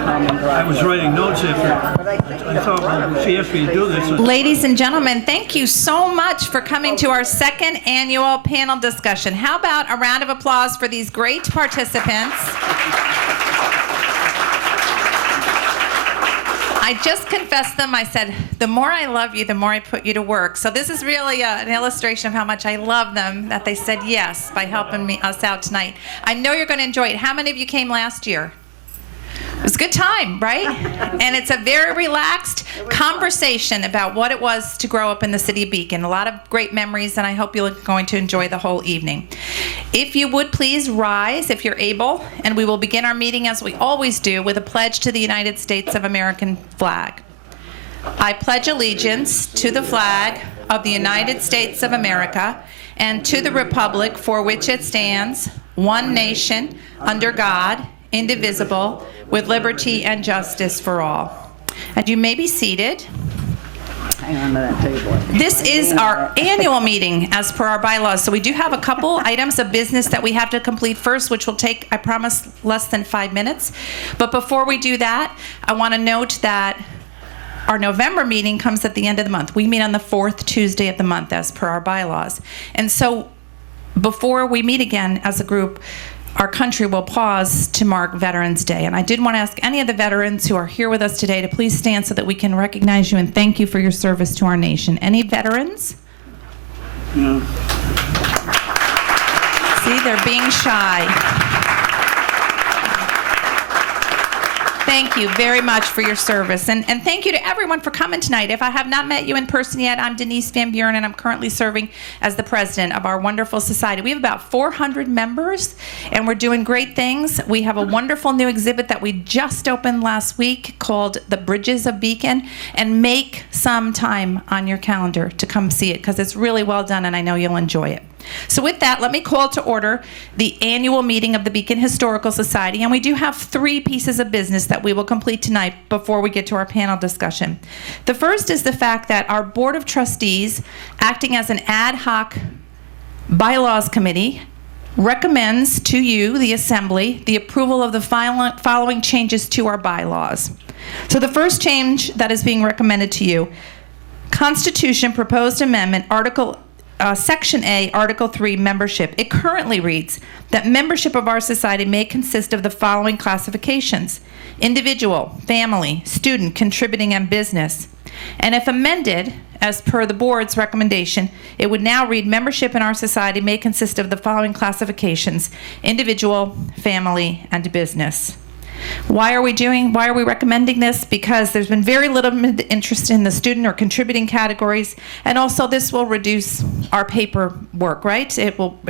I was writing notes after. I thought when she asked me to do this. Ladies and gentlemen, thank you so much for coming to our second annual panel discussion. How about a round of applause for these great participants? I just confessed them. I said, the more I love you, the more I put you to work. So this is really an illustration of how much I love them, that they said yes by helping us out tonight. I know you're going to enjoy it. How many of you came last year? It was a good time, right? And it's a very relaxed conversation about what it was to grow up in the city of Beacon. A lot of great memories, and I hope you're going to enjoy the whole evening. If you would please rise, if you're able, and we will begin our meeting as we always do with a pledge to the United States of American flag. I pledge allegiance to the flag of the United States of America and to the republic for which it stands, one nation, under God, indivisible, with liberty and justice for all. And you may be seated. Hang on to that table. This is our annual meeting as per our bylaws. So we do have a couple items of business that we have to complete first, which will take, I promise, less than 5 minutes. But before we do that, I want to note that our November meeting comes at the end of the month. We meet on the 4th Tuesday of the month as per our bylaws. And so before we meet again as a group, our country will pause to mark Veterans Day. And I did want to ask any of the veterans who are here with us today to please stand so that we can recognize you and thank you for your service to our nation. Any veterans? No. See, they're being shy. Thank you very much for your service. And thank you to everyone for coming tonight. If I have not met you in person yet, I'm Denise Van Buren, and I'm currently serving as the president of our wonderful society. We have about 400 members, and we're doing great things. We have a wonderful new exhibit that we just opened last week called The Bridges of Beacon, and make some time on your calendar to come see it because it's really well done, and I know you'll enjoy it. So with that, let me call to order the annual meeting of the Beacon Historical Society, and we do have 3 pieces of business that we will complete tonight before we get to our panel discussion. The first is the fact that our Board of Trustees, acting as an ad hoc bylaws committee, recommends to you, the Assembly, the approval of the following changes to our bylaws. So the first change that is being recommended to you, Constitution Proposed Amendment, Section A, Article 3, membership. It currently reads that membership of our society may consist of the following classifications: individual, family, student, contributing, and business. And if amended, as per the board's recommendation, it would now read membership in our society may consist of the following classifications: individual, family, and business. Why are we recommending this? Because there's been very little interest in the student or contributing categories, and also this will reduce our paperwork, right? It will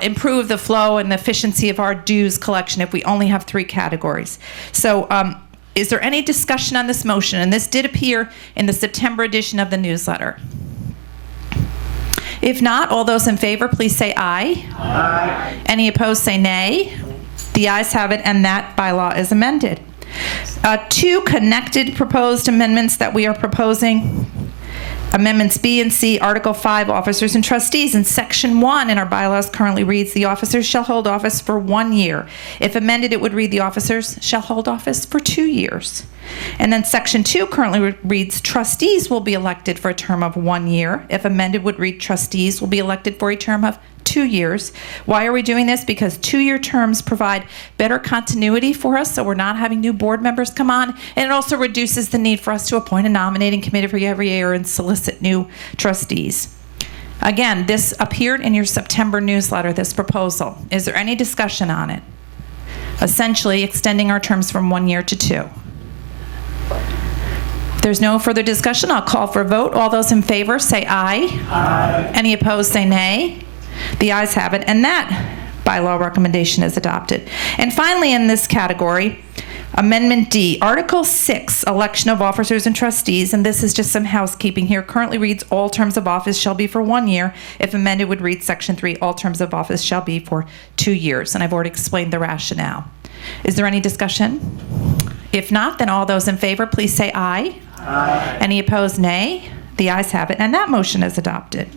improve the flow and the efficiency of our dues collection if we only have 3 categories. So is there any discussion on this motion? And this did appear in the September edition of the newsletter. If not, all those in favor, please say aye. Aye. Any opposed, say nay. The ayes have it, and that bylaw is amended. 2 connected proposed amendments that we are proposing. Amendments B and C, Article 5, Officers and Trustees. In Section 1 in our bylaws currently reads, the officers shall hold office for 1 year. If amended, it would read, the officers shall hold office for 2 years. And then Section 2 currently reads, trustees will be elected for a term of 1 year. If amended, would read, trustees will be elected for a term of 2 years. Why are we doing this? Because 2-year terms provide better continuity for us, so we're not having new board members come on, and it also reduces the need for us to appoint a nominating committee for every year and solicit new trustees. Again, this appeared in your September newsletter, this proposal. Is there any discussion on it? Essentially extending our terms from 1 year to 2. If there's no further discussion, I'll call for a vote. All those in favor say aye. Aye. Any opposed say nay. The ayes have it, and that bylaw recommendation is adopted. And finally, in this category, Amendment D, Article 6, Election of Officers and Trustees, and this is just some housekeeping here, currently reads, all terms of office shall be for 1 year. If amended, would read Section 3, all terms of office shall be for 2 years. And I've already explained the rationale. Is there any discussion? If not, then all those in favor, please say aye. Aye. Any opposed, nay. The ayes have it, and that motion is adopted.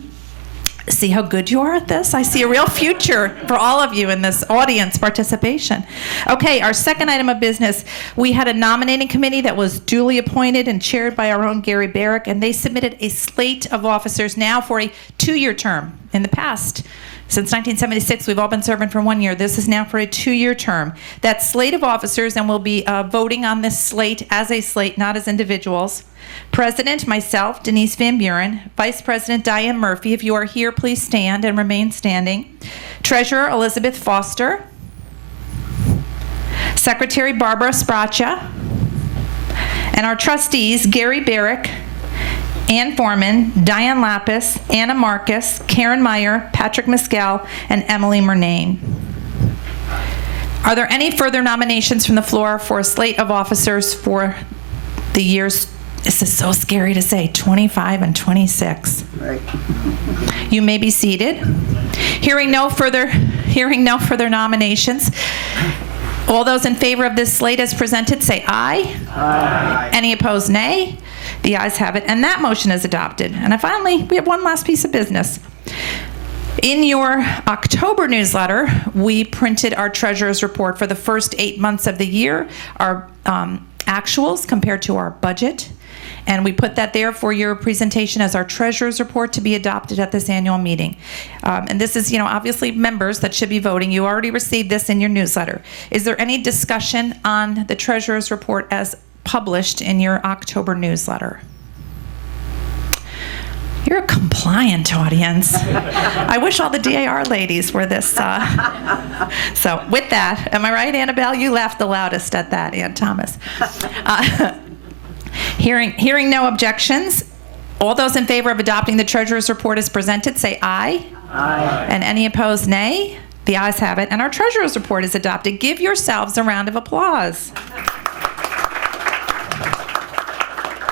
See how good you are at this? I see a real future for all of you in this audience participation. Okay, our second item of business, we had a nominating committee that was duly appointed and chaired by our own Gary Barrick, and they submitted a slate of officers now for a 2-year term. In the past, since 1976, we've all been serving for 1 year. This is now for a 2-year term. That slate of officers, and we'll be voting on this slate as a slate, not as individuals. President, myself, Denise Van Buren. Vice President, Diane Murphy. If you are here, please stand and remain standing. Treasurer, Elizabeth Foster. Secretary, Barbara Spraccia. And our trustees, Gary Barrick, Ann Foreman, Diane Lapis, Anna Marcus, Karen Meyer, Patrick Mescal, and Emily Murnane. Are there any further nominations from the floor for a slate of officers for the years, this is so scary to say, 25 and 26? Right. You may be seated. Hearing no further nominations, all those in favor of this slate as presented say aye. Aye. Any opposed, nay. The ayes have it, and that motion is adopted. And finally, we have one last piece of business. In your October newsletter, we printed our treasurer's report for the first 8 months of the year, our actuals compared to our budget. And we put that there for your presentation as our treasurer's report to be adopted at this annual meeting. And this is, obviously members that should be voting. You already received this in your newsletter. Is there any discussion on the treasurer's report as published in your October newsletter? You're a compliant audience. I wish all the DAR ladies were this. So with that, am I right, Annabelle? You laughed the loudest at that, Ann Thomas. Hearing no objections, all those in favor of adopting the treasurer's report as presented say aye. Aye. And any opposed, nay. The ayes have it, and our treasurer's report is adopted. Give yourselves a round of applause.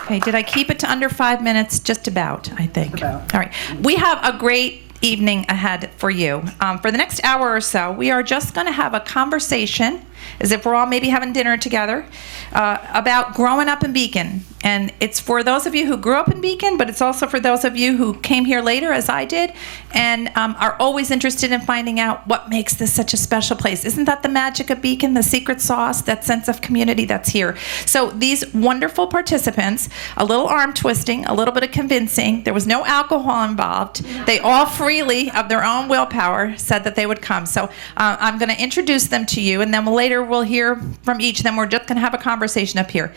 Okay, did I keep it to under 5 minutes? Just about, I think. About. All right. We have a great evening ahead for you. For the next hour or so, we are just going to have a conversation, as if we're all maybe having dinner together, about growing up in Beacon. And it's for those of you who grew up in Beacon, but it's also for those of you who came here later, as I did, and are always interested in finding out what makes this such a special place. Isn't that the magic of Beacon, the secret sauce, that sense of community that's here? So these wonderful participants, a little arm twisting, a little bit of convincing, there was no alcohol involved. They all freely, of their own willpower, said that they would come. So I'm going to introduce them to you, and then later we'll hear from each of them. We're just going to have a conversation up here.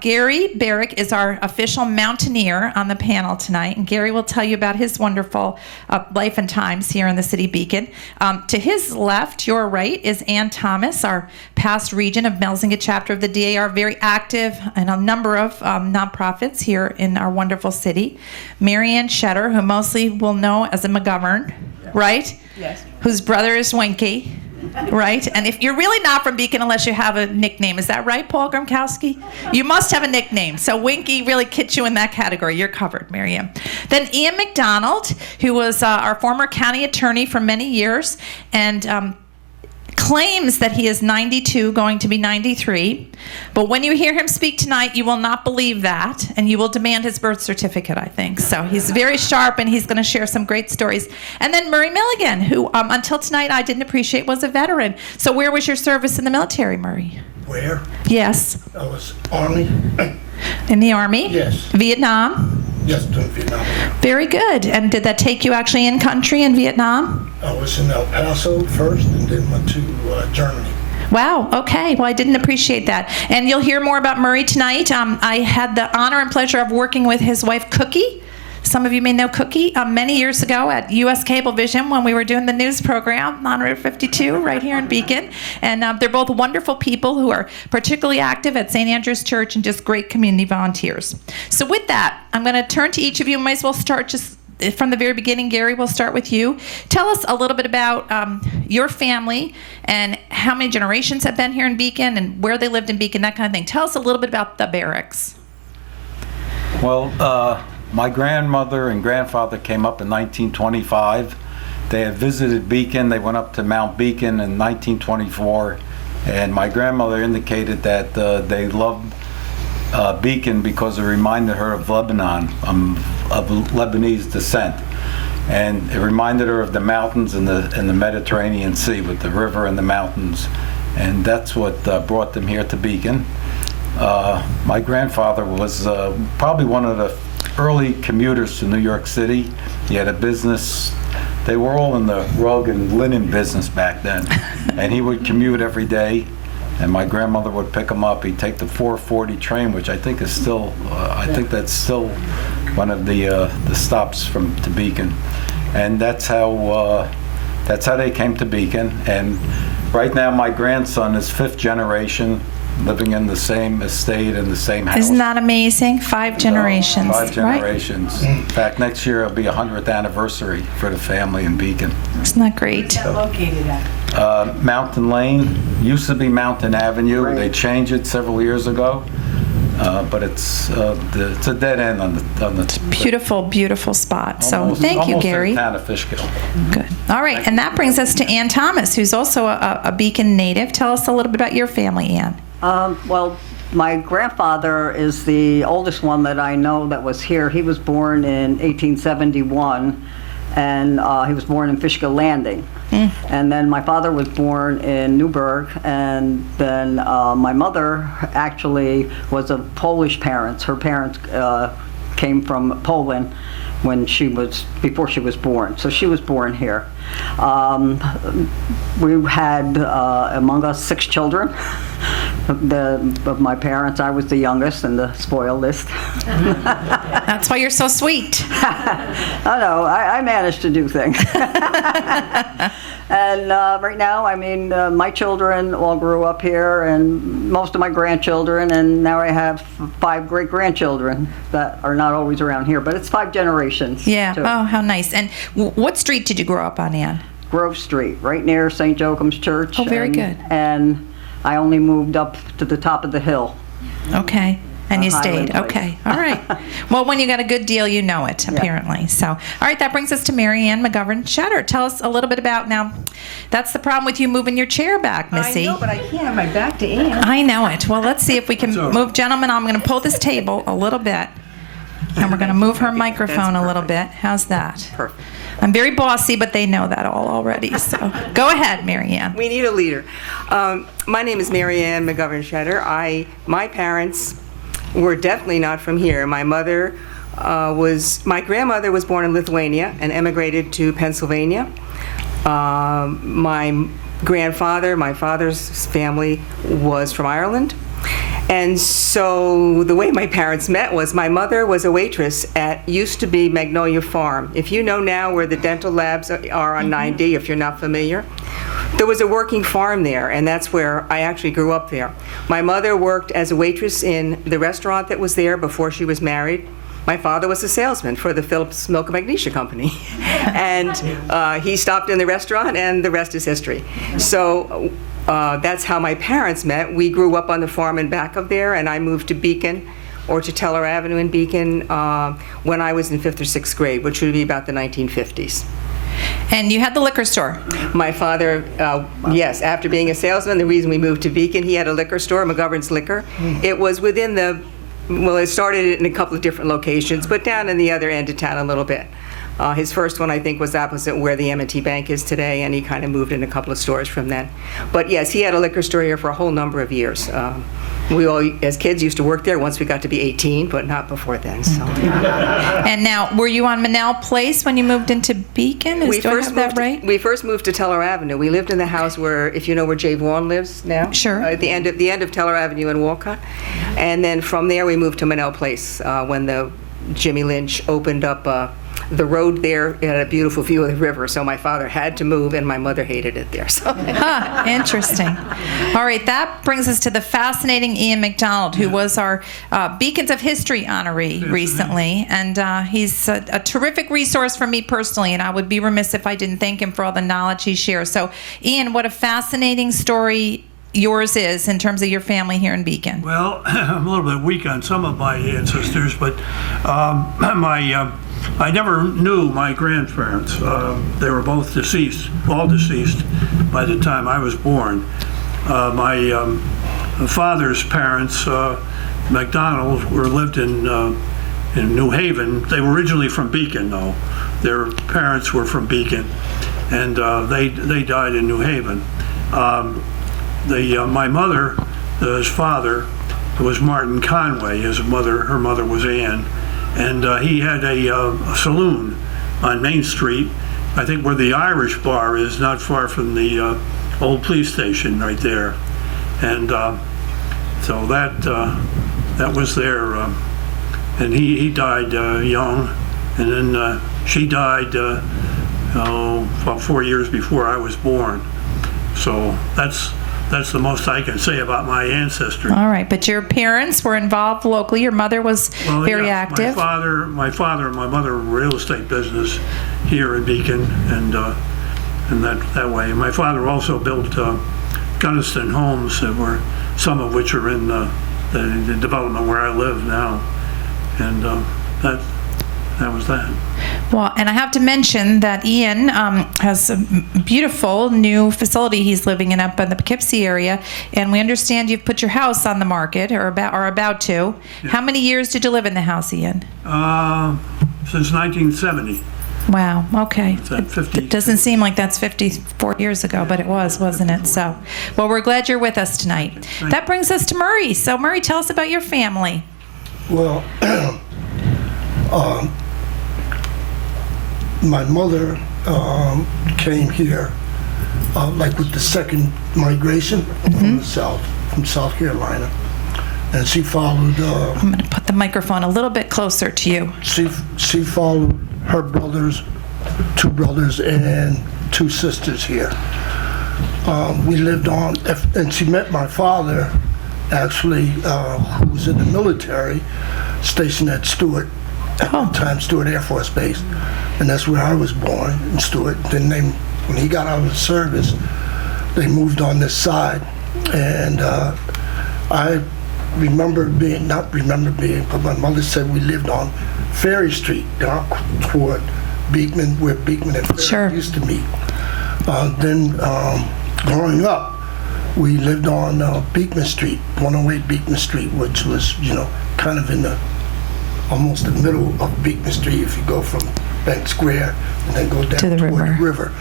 Gary Barrick is our official mountaineer on the panel tonight, and Gary will tell you about his wonderful life and times here in the city Beacon. To his left, your right, is Ann Thomas, our past regent of Melzinga chapter of the DAR, very active in a number of nonprofits here in our wonderful city. Marianne Shetter, who mostly will know as a McGovern, right? Yes. Whose brother is Winky. Right? And if you're really not from Beacon unless you have a nickname. Is that right, Paul Gromkowski? You must have a nickname. So Winky really kits you in that category. You're covered, Miriam. Then Ian McDonald, who was our former county attorney for many years, and claims that he is 92, going to be 93. But when you hear him speak tonight, you will not believe that, and you will demand his birth certificate, I think. So he's very sharp, and he's going to share some great stories. And then Murray Milligan, who until tonight I didn't appreciate was a veteran. So where was your service in the military, Murray? Where? Yes. I was Army. In the Army? Yes. Vietnam? Yes, to Vietnam. Very good. And did that take you actually in country in Vietnam? I was in El Paso first and then went to Germany. Wow, okay. Well, I didn't appreciate that. And you'll hear more about Murray tonight. I had the honor and pleasure of working with his wife, Cookie. Some of you may know Cookie many years ago at U.S. Cablevision when we were doing the news program on Route 52 right here in Beacon. And they're both wonderful people who are particularly active at St. Andrew's Church and just great community volunteers. So with that, I'm going to turn to each of you. Might as well start just from the very beginning. Gary, we'll start with you. Tell us a little bit about your family and how many generations have been here in Beacon and where they lived in Beacon, that kind of thing. Tell us a little bit about the Barracks. Well, my grandmother and grandfather came up in 1925. They had visited Beacon. They went up to Mount Beacon in 1924, and my grandmother indicated that they loved Beacon because it reminded her of Lebanon, of Lebanese descent. And it reminded her of the mountains in the Mediterranean Sea with the river and the mountains. And that's what brought them here to Beacon. My grandfather was probably one of the early commuters to New York City. He had a business. They were all in the rug and linen business back then. And he would commute every day. And my grandmother would pick him up. He'd take the 440 train, which I think is still, I think that's still one of the stops to Beacon. And that's how they came to Beacon. And right now, my grandson is 5th generation, living in the same estate in the same house. Isn't that amazing? 5 generations. 5 generations. In fact, next year it'll be 100th anniversary for the family in Beacon. Isn't that great? Located at? Mountain Lane used to be Mountain Avenue. They changed it several years ago, but it's a dead end on the Beautiful, beautiful spot. So almost- thank you, almost in Gary. the town of Fishkill. Good. All right, and that brings us to Ann Thomas, who's also a Beacon native. Tell us a little bit about your family, Ann. Well, my grandfather is the oldest one that I know that was here. He was born in 1871, and he was born in Fishkill Landing. And then my father was born in Newburgh, and then my mother actually was of Polish parents. Her parents came from Poland before she was born. So she was born here. We had among us 6 children. Of my parents, I was the youngest and the spoiledest. That's why you're so sweet. I know, I managed to do things. And right now, I mean, my children all grew up here, and most of my grandchildren, and now I have 5 great-grandchildren that are not always around here, but it's 5 generations. Yeah. too. Oh, how nice. And what street did you grow up on, Ann? Grove Street, right near St. Joachim's Church. Oh, very good. And I only moved up to the top of the hill. Okay. And you Highland stayed. Place. Okay. All right. Well, when you got a good deal, you know it, apparently. So, all right, that brings us to Mary Ann McGovern Shutter. Tell us a little bit about now. That's the problem with you moving your chair back, Missy. I know, but I can't have my back to Ann. I know it. Well, let's see if we can move. Gentlemen, I'm going to pull this table a little bit, and we're going to move her microphone a little bit. How's that? Perfect. I'm very bossy, but they know that all already. So go ahead, Mary Ann. We need a leader. My name is Mary Ann McGovern Shutter. My parents were definitely not from here. My grandmother was born in Lithuania and emigrated to Pennsylvania. My grandfather, my father's family, was from Ireland. And so the way my parents met was my mother was a waitress at used to be Magnolia Farm. If you know now where the dental labs are on 90, if you're not familiar, there was a working farm there, and that's where I actually grew up there. My mother worked as a waitress in the restaurant that was there before she was married. My father was a salesman for the Phillips Milk and Magnesia Company. And he stopped in the restaurant, and the rest is history. So that's how my parents met. We grew up on the farm in back of there, and I moved to Beacon, or to Teller Avenue in Beacon, when I was in 5th or 6th grade, which would be about the 1950s. And you had the liquor store. My father, yes, after being a salesman, the reason we moved to Beacon, he had a liquor store, McGovern's Liquor. It was within it started in a couple of different locations, but down in the other end of town a little bit. His first one, I think, was opposite where the M&T Bank is today, and he kind of moved in a couple of stores from then. But yes, he had a liquor store here for a whole number of years. We all, as kids, used to work there once we got to be 18, but not before then. So. And now, were you on Manel Place when you moved into Beacon? Do I have that right? We first moved to Teller Avenue. We lived in the house where, if you know where Jay Vaughn lives now? Sure. At the end of Teller Avenue in Walcott. And then from there, we moved to Manel Place when the Jimmy Lynch opened up the road there. It had a beautiful view of the river, so my father had to move, and my mother hated it there. So. Huh, interesting. All right, that brings us to the fascinating Ian McDonald, who was our Beacons of History honoree recently, and he's a terrific resource for me personally, and I would be remiss if I didn't thank him for all the knowledge he shares. So, Ian, what a fascinating story yours is in terms of your family here in Beacon. Well, I'm a little bit weak on some of my ancestors, but I never knew my grandparents. They were both deceased, all deceased, by the time I was born. My father's parents, McDonald, lived in New Haven. They were originally from Beacon, though. their parents were from Beacon, and they died in New Haven. My mother, his father, was Martin Conway. Her mother was Ann, and he had a saloon on Main Street, I think where the Irish bar is, not far from the old police station right there. And so that was there. And he died young, and then she died about 4 years before I was born. So that's the most I can say about my ancestry. All right, but your parents were involved locally. Your mother was Well, very yeah, active. My father and my mother were real estate business here in Beacon, and that way. My father also built Gunnison homes, some of which are in the development where I live now, and that was that. Well, and I have to mention that Ian has a beautiful new facility he's living in up in the Poughkeepsie area, and we understand you've put your house on the market, or about to. Yeah. How many years did you live in the house, Ian? Since 1970. Wow, okay. that 50? It doesn't seem like that's 54 years ago, but it was, wasn't it? So, well, we're glad you're with us tonight. That brings us to Murray. So, Murray, tell us about your family. Well, my mother came here like with the second migration from the south, from South Carolina, and she followed. I'm going to put the microphone a little bit closer to you. She followed her brothers, 2 brothers and 2 sisters here. We lived on, and she met my father, actually, who was in the military, stationed at Stewart, at the time Stewart Air Force Base, and that's where I was born, in Stewart. Then when he got out of the service, they moved on this side, and I but my mother said we lived on Ferry Street, down toward Beekman, where Beekman and Ferry Sure. used to meet. Then growing up, we lived on Beekman Street, 108 Beekman Street, which was, kind of in almost the middle of Beekman Street if you go from Bank Square and then go down To the toward river. the river,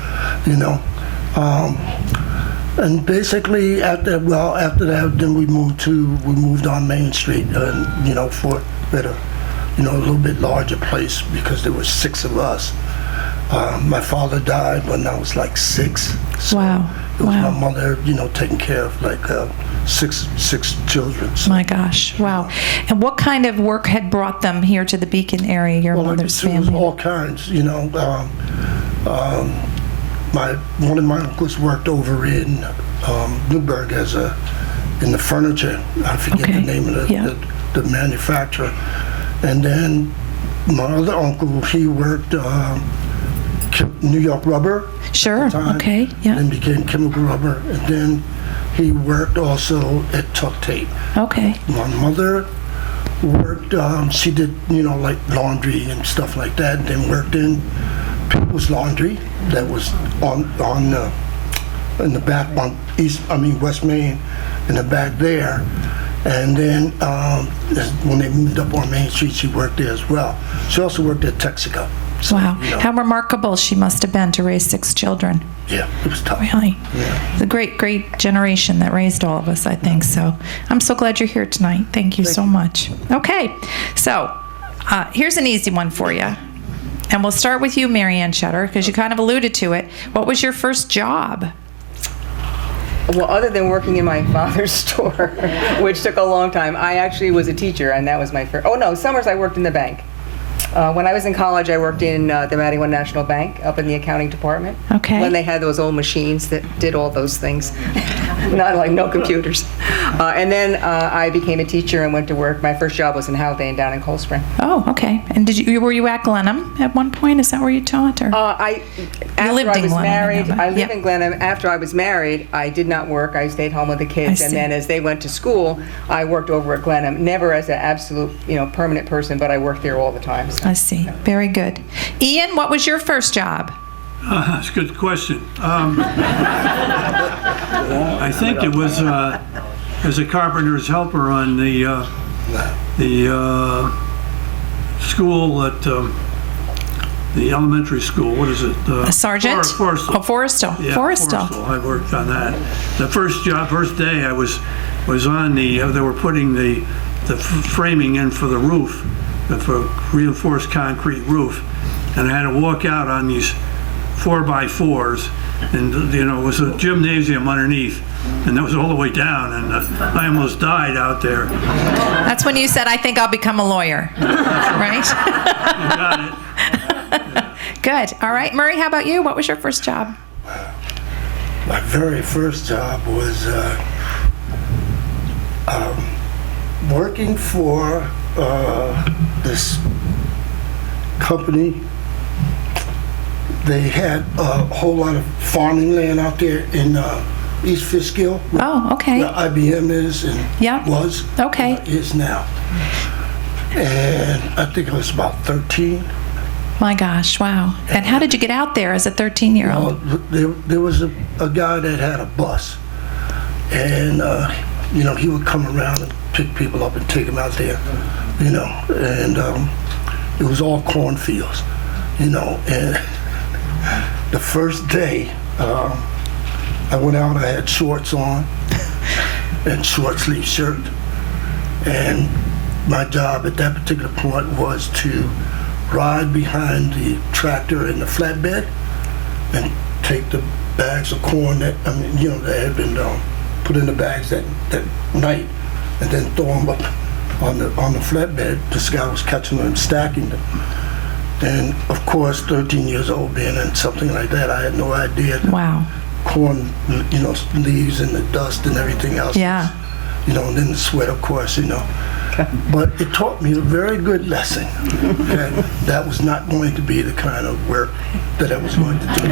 And basically after that, then we moved on Main Street, and for better, a little bit larger place because there were 6 of us. My father died when I was like 6. So Wow. it was Wow. my mother, taking care of like 6 children. So, My gosh, wow. And what kind of work had brought them here to the Beacon area, your mother's it was family? all kinds, one of my uncles worked over in Newburgh in the furniture. I forget Okay, the name of yeah. the manufacturer. And then my other uncle, he worked New York Rubber. Sure, time, okay, yeah. Then became Chemical Rubber, and then he worked also at Tuck Tape. Okay, My mother worked, she did, like laundry and stuff like that, and then worked in People's Laundry that was in the back on West Main, in the back there. And then when they moved up on Main Street, she worked there as well. She also worked at Texaco. So, wow. How remarkable she must have been to raise 6 children. Yeah, it was tough. Really? Yeah. It's a great, great generation that raised all of us, I think. So I'm so glad you're here tonight. Thank you so much. Okay, so here's an easy one for you. And we'll start with you, Mary Ann Shutter, because you kind of alluded to it. What was your first job? Well, other than working in my father's store, which took a long time, I actually was a teacher, and that was my first. Oh no, summers I worked in the bank. When I was in college, I worked in the Matty One National Bank up in the accounting department. Okay. When they had those old machines that did all those things, not like no computers. And then I became a teacher and went to work. My first job was in Haldane down in Cold Spring. Oh, okay. And were you at Glenham at one point? Is that where you taught? Or? After lived I in was Glenham, married, remember? I lived Yep. in Glenham. After I was married, I did not work. I stayed home with the kids, I and see. then as they went to school, I worked over at Glenham. Never as an absolute, permanent person, but I worked there all the time. So. I see. Very good. Ian, what was your first job? That's a good question. I think it was as a carpenter's helper on the school at the elementary school. What is it? Sergeant? Forrestal. Oh, Forrestal. Yeah, Forrestal. I worked on that. The first day I was on the, they were putting the framing in for the roof, for reinforced concrete roof. And I had to walk out on these 4x4s, and it was a gymnasium underneath, and that was all the way down, and I almost died out there. That's when you said, I think I'll become a lawyer, right? You got it. Good. All right. Murray, how about you? What was your first job? My very first job was working for this company. They had a whole lot of farming land out there in East Fishkill. Oh, okay. Where IBM is and Yeah. was. Okay. Is now. And I think I was about 13. My gosh, wow. And how did you get out there as a 13-year-old? There was a guy that had a bus, and he would come around and pick people up and take them out there, and it was all cornfields, and the first day I went out, I had shorts on and short sleeve shirt, and my job at that particular point was to ride behind the tractor in the flatbed and take the bags of corn that had been put in the bags that night, and then throw them up on the flatbed. This guy was catching them and stacking them. And of course, 13 years old, being in something like that, I had no idea that Wow. corn, leaves and the dust and everything else. Yeah. And then the sweat, of course, But it taught me a very good lesson. Okay? That was not going to be the kind of work that I was going to do.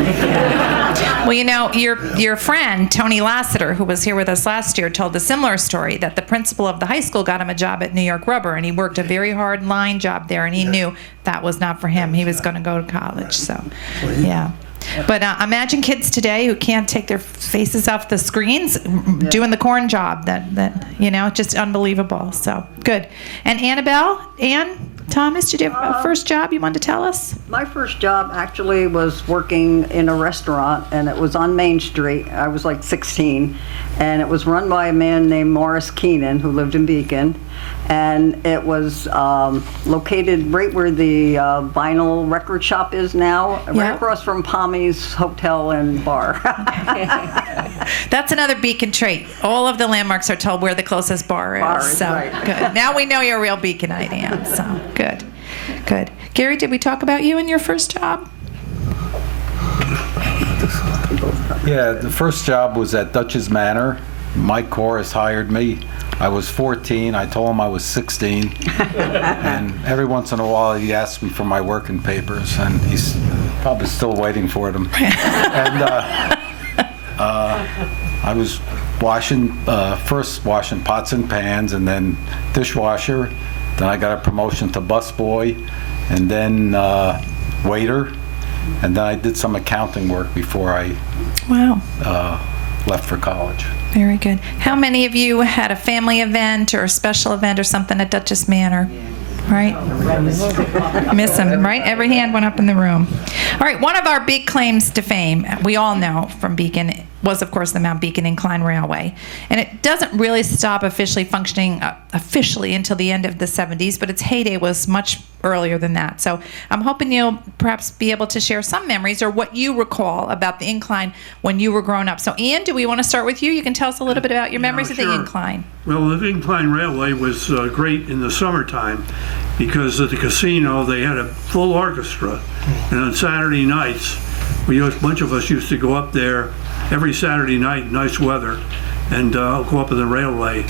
Well, your friend, Tony Lassiter, who was here with us last year, told a similar story that the principal of the high school got him a job at New York Rubber, and he worked a very hard line job there, and he knew that was not for him. He was going to go to college. So, yeah. But imagine kids today who can't take their faces off the screens doing the corn job. That just unbelievable. So good. And Ann Thomas, did you have a first job you wanted to tell us? My first job actually was working in a restaurant, and it was on Main Street. I was like 16, and it was run by a man named Morris Keenan, who lived in Beacon. And it was located right where the vinyl record shop is now, Yeah. right across from Palmy's Hotel and Bar. That's another Beacon trait. All of the landmarks are told where the closest bar is. So right. good. Now we know you're a real Beaconite, Ann. So good. Gary, did we talk about you and your first job? Yeah, the first job was at Dutch's Manor. Mike Corris hired me. I was 14. I told him I was 16. And every once in a while, he asked me for my working papers, and he's probably still waiting for them. And I was first washing pots and pans, and then dishwasher. Then I got a promotion to busboy, and then waiter. And then I did some accounting work before I Wow. left for college. Very good. How many of you had a family event or a special event or something at Dutchess Manor? Right? Miss them, right? Every hand went up in the room. All right, one of our big claims to fame, we all know from Beacon, was, of course, the Mount Beacon Incline Railway. And it doesn't really stop officially functioning until the end of the 70s, but its heyday was much earlier than that. So I'm hoping you'll perhaps be able to share some memories or what you recall about the incline when you were growing up. So Ian, do we want to start with you? You can tell us a little bit about your memories of the sure. incline. Well, the Incline Railway was great in the summertime because at the casino they had a full orchestra, and on Saturday nights, a bunch of us used to go up there every Saturday night, nice weather, and go up on the railway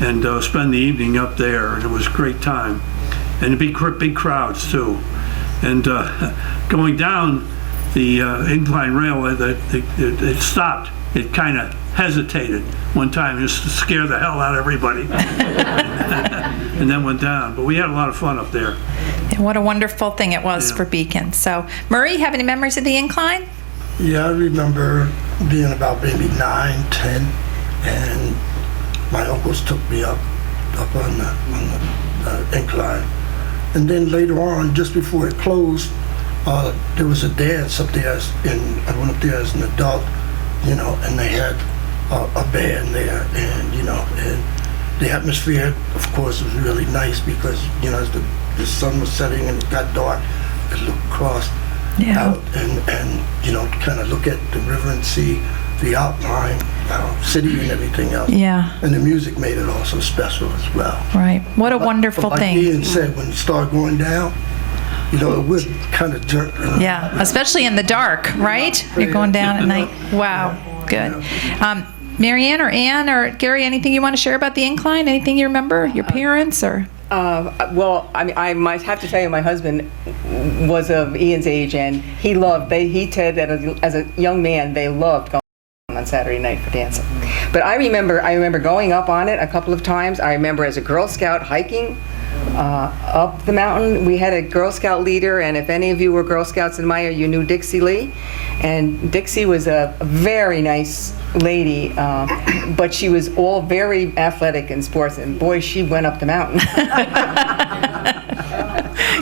and spend the evening up there, and it was a great time, and big crowds too. And going down the Incline Railway, it stopped. It kind of hesitated one time just to scare the hell out of everybody, and then went down. But we had a lot of fun up there. Yeah, what a wonderful thing it was for Beacon. So Murray, have any memories of the incline? Yeah, I remember being about maybe 9, 10, and my uncles took me up on the incline. And then later on, just before it closed, there was a dance up there, and I went up there as an adult, and they had a band there, and the atmosphere, of course, was really nice because, as the sun was setting and it got dark, you could look across out and kind of look at the river and see the outline, city and everything else. Yeah. And the music made it also special as well. Right. What a wonderful But like thing. Ian said, when it started going down, it would kind of jerk. Yeah, especially in the dark, right? You're going down at night. Wow, good. Marianne or Ann or Gary, anything you want to share about the incline? Anything you remember? Your parents or? Well, I might have to tell you, my husband was of Ian's age, and he said that as a young man, they loved going on Saturday night for dancing. But I remember going up on it a couple of times. I remember as a Girl Scout hiking up the mountain. We had a Girl Scout leader, and if any of you were Girl Scouts in Meyer, you knew Dixie Lee. And Dixie was a very nice lady, but she was all very athletic in sports, and boy, she went up the mountain.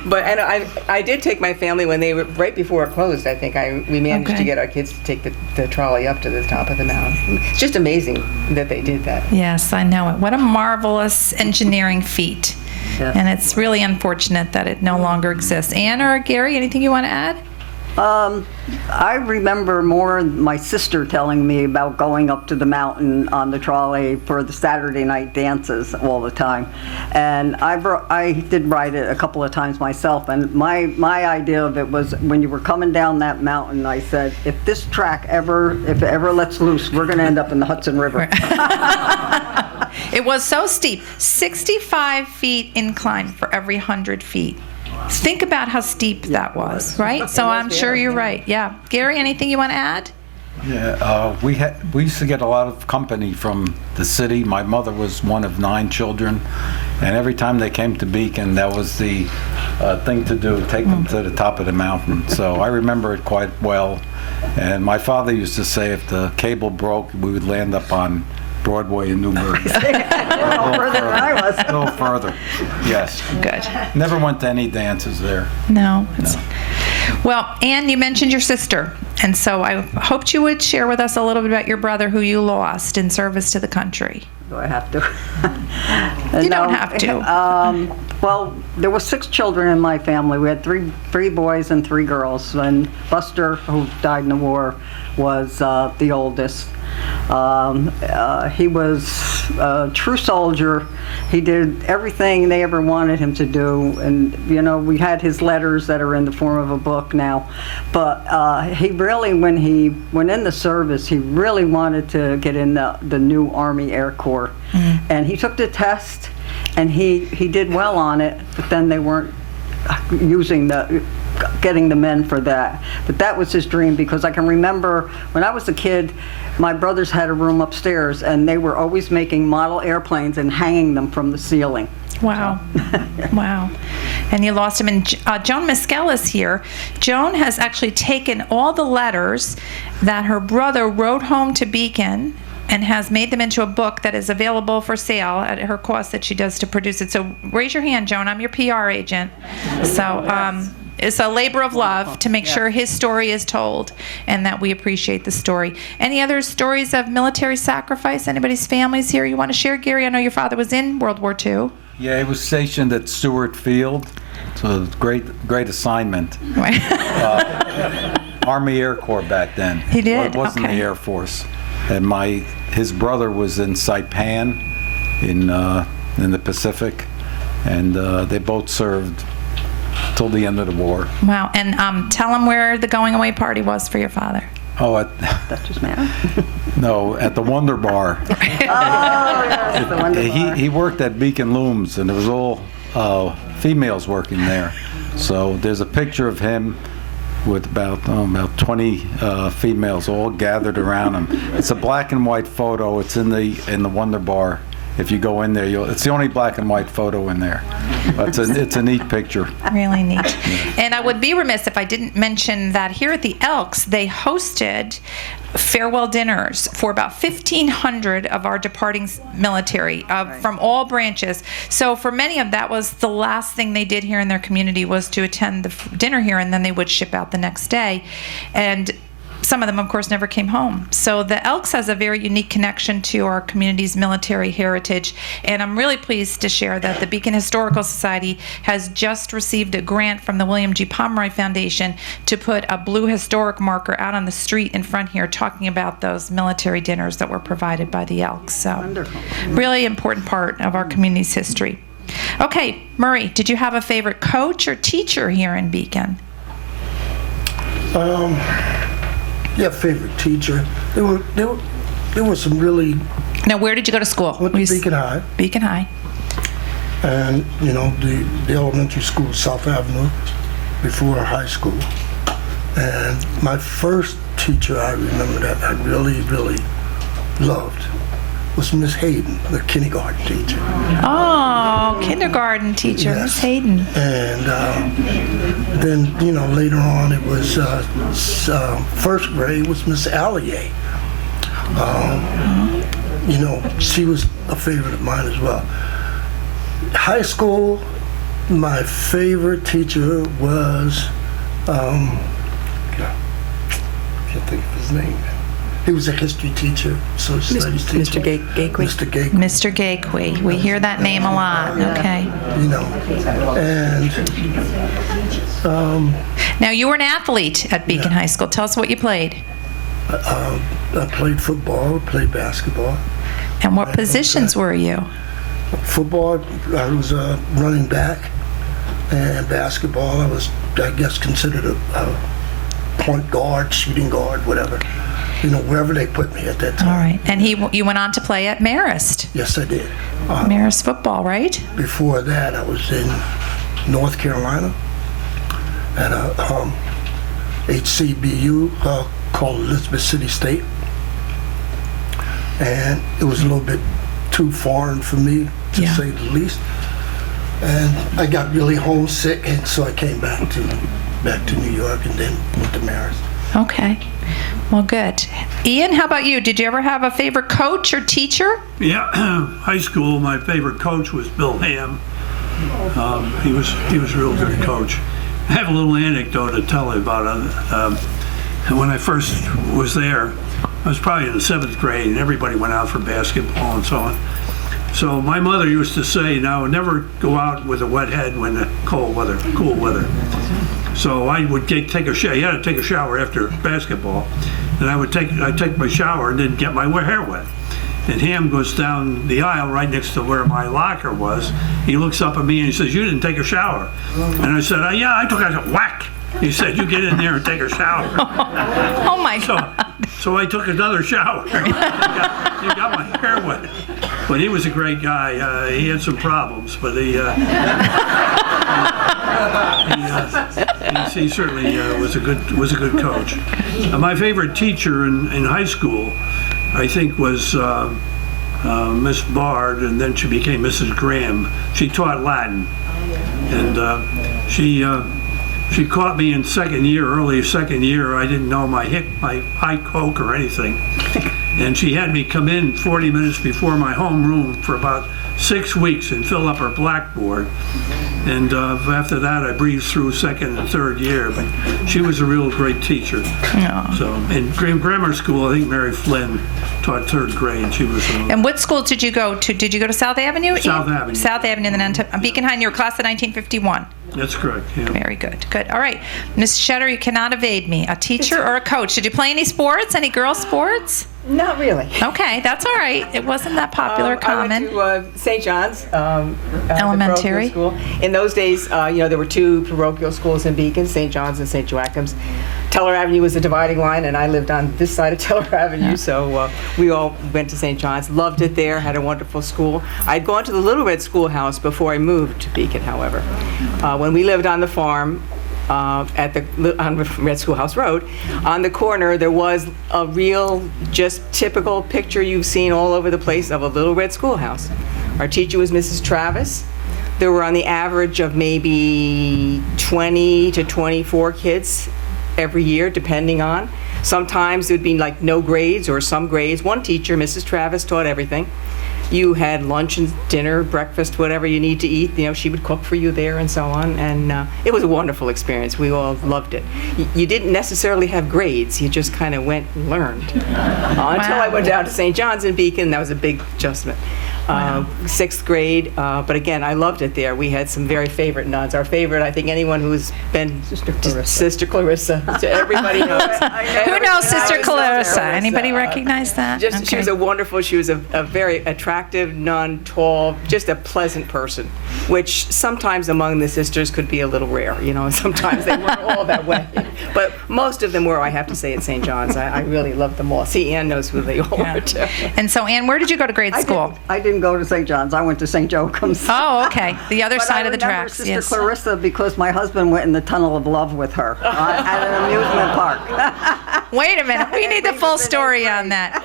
And I did take my family when they were right before it closed. I think we managed to get our kids to take the trolley up to the top of the mountain. It's just amazing that they did that. Yes, I know it. What a marvelous engineering feat. Yes. And it's really unfortunate that it no longer exists. Ann or Gary, anything you want to add? I remember more my sister telling me about going up to the mountain on the trolley for the Saturday night dances all the time. And I did ride it a couple of times myself, and my idea of it was when you were coming down that mountain, I said, if this track if it ever lets loose, we're going to end up in the Hudson River. It was so steep, 65 feet incline for every 100 feet. Think about how steep that was, right? So I'm sure you're right. Yeah. Gary, anything you want to add? Yeah, we used to get a lot of company from the city. My mother was one of 9 children, and every time they came to Beacon, that was the thing to do, take them to the top of the mountain. So I remember it quite well. And my father used to say if the cable broke, we would land up on Broadway in Newburgh. A little further than I was. A little further, yes. Good. Never went to any dances there. No. Well, Ann, you mentioned your sister, and so I hoped you would share with us a little bit about your brother who you lost in service to the country. Do I have to? You don't have to. Well, there were 6 children in my family. We had three boys and 3 girls. And Buster, who died in the war, was the oldest. He was a true soldier. He did everything they ever wanted him to do, and we had his letters that are in the form of a book now. But he really, when he went in the service, he really wanted to get in the new Army Air Corps, and he took the test, and he did well on it. But then they weren't getting the men for that. But that was his dream, because I can remember when I was a kid, my brothers had a room upstairs, and they were always making model airplanes and hanging them from the ceiling. Wow. Wow. And you lost him. And Joan Mescal is here. Joan has actually taken all the letters that her brother wrote home to Beacon and has made them into a book that is available for sale at her cost that she does to produce it. So raise your hand, Joan. I'm your PR agent. So it's a labor of love to make sure his story is told and that we appreciate the story. Any other stories of military sacrifice? Anybody's families here you want to share? Gary, I know your father was in World War II. Yeah, he was stationed at Stewart Field. So great assignment. Army Air Corps back then. He did? It wasn't Okay. the Air Force. And his brother was in Saipan in the Pacific, and they both served till the end of the war. Wow. And tell him where the going away party was for your father. Oh, Dutchess Manor? no, at the Wonder Bar. Oh, yes, the Wonder Bar. He worked at Beacon Looms, and there was all females working there. So there's a picture of him with about 20 females all gathered around him. It's a black and white photo. It's in the Wonder Bar If you go in there, it's the only black and white photo in there. But it's a neat picture. Really neat. And I would be remiss if I didn't mention that here at the Elks, they hosted farewell dinners for about 1,500 of our departing military from all branches. So for many of that was the last thing they did here in their community was to attend the dinner here, and then they would ship out the next day. And some of them, of course, never came home. So the Elks has a very unique connection to our community's military heritage, and I'm really pleased to share that the Beacon Historical Society has just received a grant from the William G. Pomeroy Foundation to put a blue historic marker out on the street in front here talking about those military dinners that were provided by the Elks. So Wonderful. really important part of our community's history. Okay, Murray, did you have a favorite coach or teacher here in Beacon? Yeah, favorite teacher. There were some really. Now, where did you go to school? Went to Beacon High, Beacon High. and the elementary school, South Avenue, before high school. And my first teacher I remember that I really, really loved was Miss Hayden, the kindergarten teacher. Oh, kindergarten teacher, Miss Hayden. And then, later on it was first grade was Miss Allier. She was a favorite of mine as well. High school, my favorite teacher was, I can't think of his name. He was a history teacher, social studies teacher. Mr. Gakeway. Mr. Gakeway. Mr. Gakeway. We hear that name a lot. Okay. And Now, you were an athlete at Beacon High School. Tell us what you played. I played football, played basketball. And what positions were you? Football, I was a running back, and basketball, I was, I guess, considered a point guard, shooting guard, whatever. Wherever they put me at that time. All right. And you went on to play at Marist. Yes, I did. Marist football, right? Before that, I was in North Carolina at a HCBU called Elizabeth City State. And it was a little bit too foreign for me, to Yeah. say the least. And I got really homesick, and so I came back to New York and then went to Marist. Okay. Well, good. Ian, how about you? Did you ever have a favorite coach or teacher? Yeah, high school, my favorite coach was Bill Ham. He was a real good coach. I have a little anecdote to tell you about it. When I first was there, I was probably in the 7th grade, and everybody went out for basketball and so on. So my mother used to say, now never go out with a wet head when the cool weather. So I would take a shower. You had to take a shower after basketball, and I'd take my shower and then get my hair wet. And Ham goes down the aisle right next to where my locker was. He looks up at me and he says, "You didn't take a shower." And I said, "Yeah, I took a whack." He said, "You get in there and take a shower." Oh, my God. So I took another shower. He got my hair wet. But he was a great guy. He had some problems, but he certainly was a good coach. My favorite teacher in high school, I think, was Miss Bard, and then she became Mrs. Graham. She taught Latin, and she caught me in early second year. I didn't know my high coke or anything. And she had me come in 40 minutes before my homeroom for about 6 weeks and fill up her blackboard. And after that, I breezed through second and third year. But she was a real great teacher. Aw. So in grammar school, I think Mary Flynn taught 3rd grade. She was. And what school did you go to? Did you go to South Avenue? South Avenue. South Avenue, and then to Beacon High, and you were class of 1951. That's correct. Yeah. Very good. Good. All right. Ms. Shetter, you cannot evade me. A teacher or a coach? Did you play any sports? Any girl sports? Not really. Okay, that's all right. It wasn't that popular, common. I went to St. John's Elementary. the parochial school. In those days, there were 2 parochial schools in Beacon, St. John's and St. Joachim's. Teller Avenue was the dividing line, and I lived on this side of Teller Avenue, so we all went to St. John's. Loved it there, had a wonderful school. I'd gone to the Little Red Schoolhouse before I moved to Beacon, however. When we lived on the farm, on Red Schoolhouse Road. On the corner, there was a real, just typical picture you've seen all over the place of a little red schoolhouse. Our teacher was Mrs. Travis. There were on the average of maybe 20 to 24 kids every year, depending on. Sometimes it would be like no grades or some grades. One teacher, Mrs. Travis, taught everything. You had lunch and dinner, breakfast, whatever you need to eat. You know, she would cook for you there and so on. And it was a wonderful experience. We all loved it. You didn't necessarily have grades. You just kind of went and learned. Until I went down to St. John's in Beacon, that was a big adjustment. Sixth grade, but again, I loved it there. We had some very favorite nuns. Our favorite, I think anyone who's been Sister Clarissa. So everybody knows. Who knows Sister Clarissa? Anybody recognize that? Just, She was a wonderful, she was a very attractive nun, tall, just a pleasant person, which sometimes among the sisters could be a little rare, you know, sometimes they weren't all that way. But most of them were, I have to say, at St. John's. I really loved them all. See, Ann knows who they all were, too. And so, Ann, where did you go to grade school? I didn't go to St. John's. I went to St. Joachim's. Oh, okay. The other But side I of the remember tracks. Sister Yes. Clarissa because my husband went in the Tunnel of Love with her at an amusement park. Wait a minute. We need the full story on that.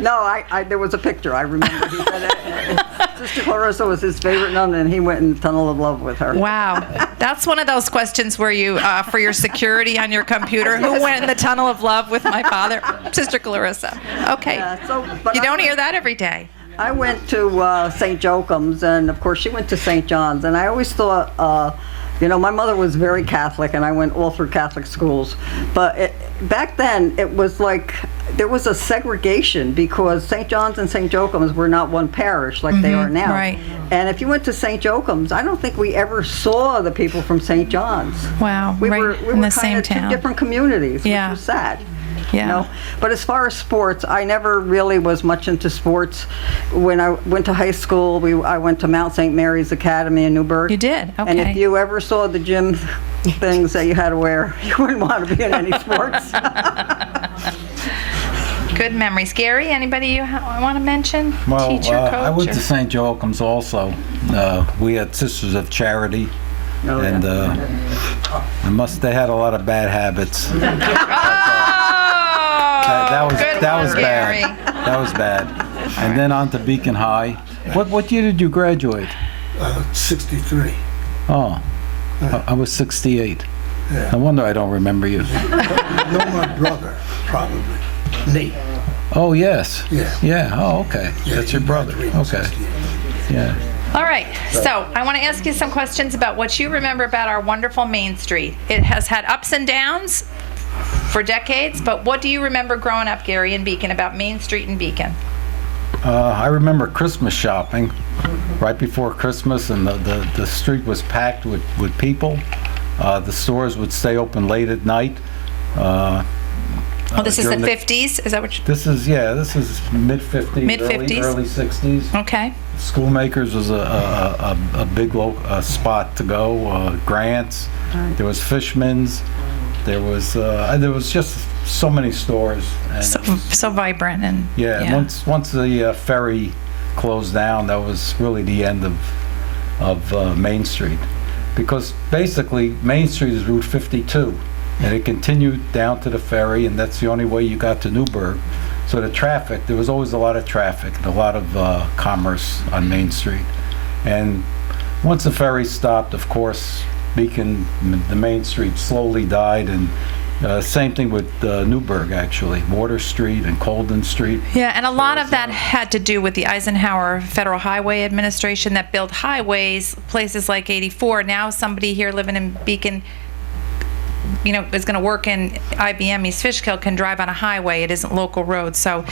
No, there was a picture. I remember he said it. Sister Clarissa was his favorite nun, and he went in the Tunnel of Love with her. Wow. That's one of those questions where you, for your security on your computer, who went in the Tunnel of Love with my father? Sister Clarissa. Okay. Yeah, but You don't hear that every day. I went to St. Joachim's, and of course she went to St. John's, and I always thought, you know, my mother was very Catholic, and I went all through Catholic schools. But back then, it was like there was a segregation because St. John's and St. Joachim's were not one parish like they are now. right. And if you went to St. Joachim's, I don't think we ever saw the people from St. John's. Wow. We right were in the kind same of two town. different communities, Yeah. which was sad. Yeah. You know? But as far as sports, I never really was much into sports. When I went to high school, I went to Mount St. Mary's Academy in Newburgh. You did? And Okay. if you ever saw the gym things that you had to wear, you wouldn't want to be in any sports. Good memories. Gary, anybody you want to mention? Well, Teacher, coach? I went or- to St. Joachim's also. We had Sisters of Charity, Oh, and they had a lot of bad habits. Oh, good that one, was Gary. bad. That was bad. And then on to Beacon High. What year did you graduate? 63. Oh, I was 68. Yeah. No wonder I don't remember you. Know my brother, probably. Nate. Oh, yes. Yeah. Yeah, oh, okay. Yeah, That's he your brother. graduated in Okay. 68. Yeah. All right, so I want to ask you some questions about what you remember about our wonderful Main Street. It has had ups and downs for decades, but what do you remember growing up, Gary, in Beacon, about Main Street in Beacon? I remember Christmas shopping right before Christmas, and the street was packed with people. The stores would stay open late at night. Well, this is the during 50s, is that what you... This is mid-50s, Mid-50s? early 60s. Okay. Schoolmakers was a big spot to go. Grants, there was Fishman's, there was just so many stores. And So vibrant and... yeah. Once the ferry closed down, that was really the end of Main Street, because basically Main Street is Route 52, and it continued down to the ferry, and that's the only way you got to Newburgh. So there was always a lot of traffic, and a lot of commerce on Main Street. And once the ferry stopped, of course, Beacon, the Main Street slowly died, and same thing with Newburgh, actually. Water Street and Colden Street. Yeah, and a lot of that had to do with the Eisenhower Federal Highway Administration that built highways, places like 84. Now somebody here living in Beacon, you know, is going to work in IBM East Fishkill can drive on a highway. It isn't local road. So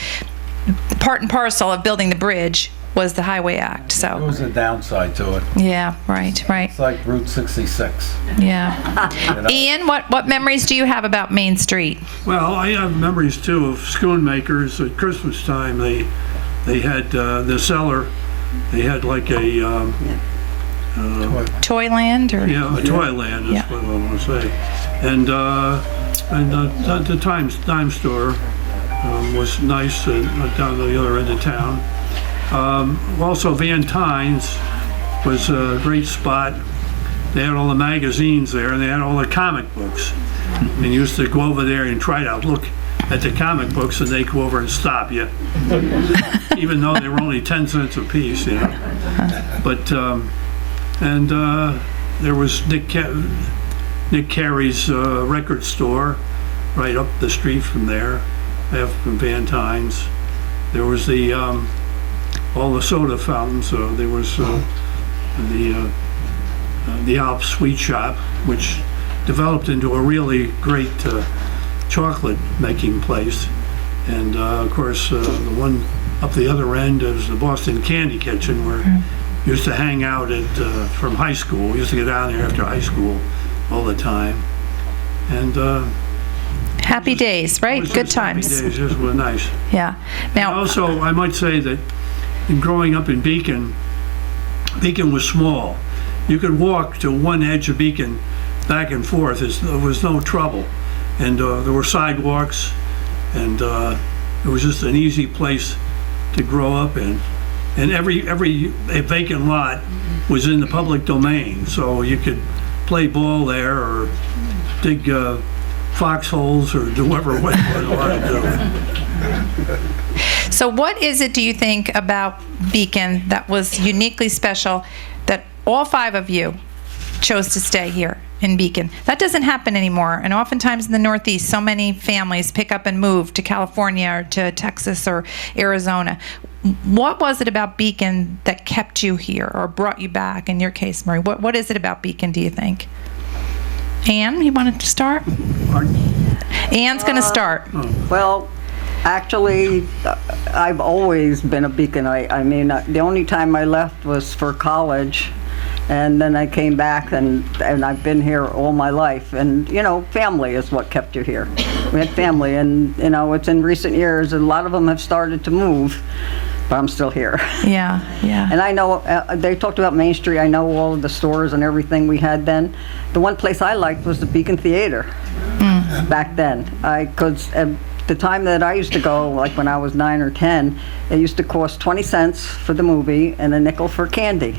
part and parcel of building the bridge was the Highway Act. There So was a downside to it. yeah, right. It's like Route 66. Yeah. you know? Ian, what memories do you have about Main Street? Well, I have memories too of Schoonmakers at Christmas time. They had the cellar. They had like a Toyland or a Toyland. Yeah. That's what I want to say. And the dime store was nice down the other end of town. Also, Van Tyne's was a great spot. they had all the magazines there, and they had all the comic books. And you used to go over there and try to look at the comic books, and they'd go over and stop you, even though they were only 10 cents a piece, you know. But there was Nick Carey's record store right up the street from there, from Van Tyne's. There was all the soda fountains. There was the Alps Sweet Shop, which developed into a really great chocolate making place. And of course, the one up the other end is the Boston Candy Kitchen, where we used to hang out from high school. We used to get down there after high school all the time. And Happy days, right? it was Good just happy times. days. It just was nice. Yeah. Now, Also, I might say that in growing up in Beacon, Beacon was small. You could walk to one edge of Beacon back and forth. There was no trouble. And there were sidewalks, and it was just an easy place to grow up in. And every vacant lot was in the public domain, so you could play ball there or dig foxholes or do whatever you want to do. so what is it, do you think, about Beacon that was uniquely special that all 5 of you chose to stay here in Beacon? That doesn't happen anymore. And oftentimes in the Northeast, so many families pick up and move to California or to Texas or Arizona. What was it about Beacon that kept you here or brought you back? In your case, Marie, what is it about Beacon, do you think? Anne, you wanted to start? Anne's going to start. Well, actually, I've always been a Beacon. I mean, the only time I left was for college, and then I came back, and I've been here all my life. And, you know, family is what kept you here. We had family, and, you know, it's in recent years, a lot of them have started to move, but I'm still here. Yeah, yeah. And I know, they talked about Main Street, I know all of the stores and everything we had then. The one place I liked was the Beacon Theater back then. Because at the time that I used to go, like when I was 9 or 10, it used to cost 20 cents for the movie and a nickel for candy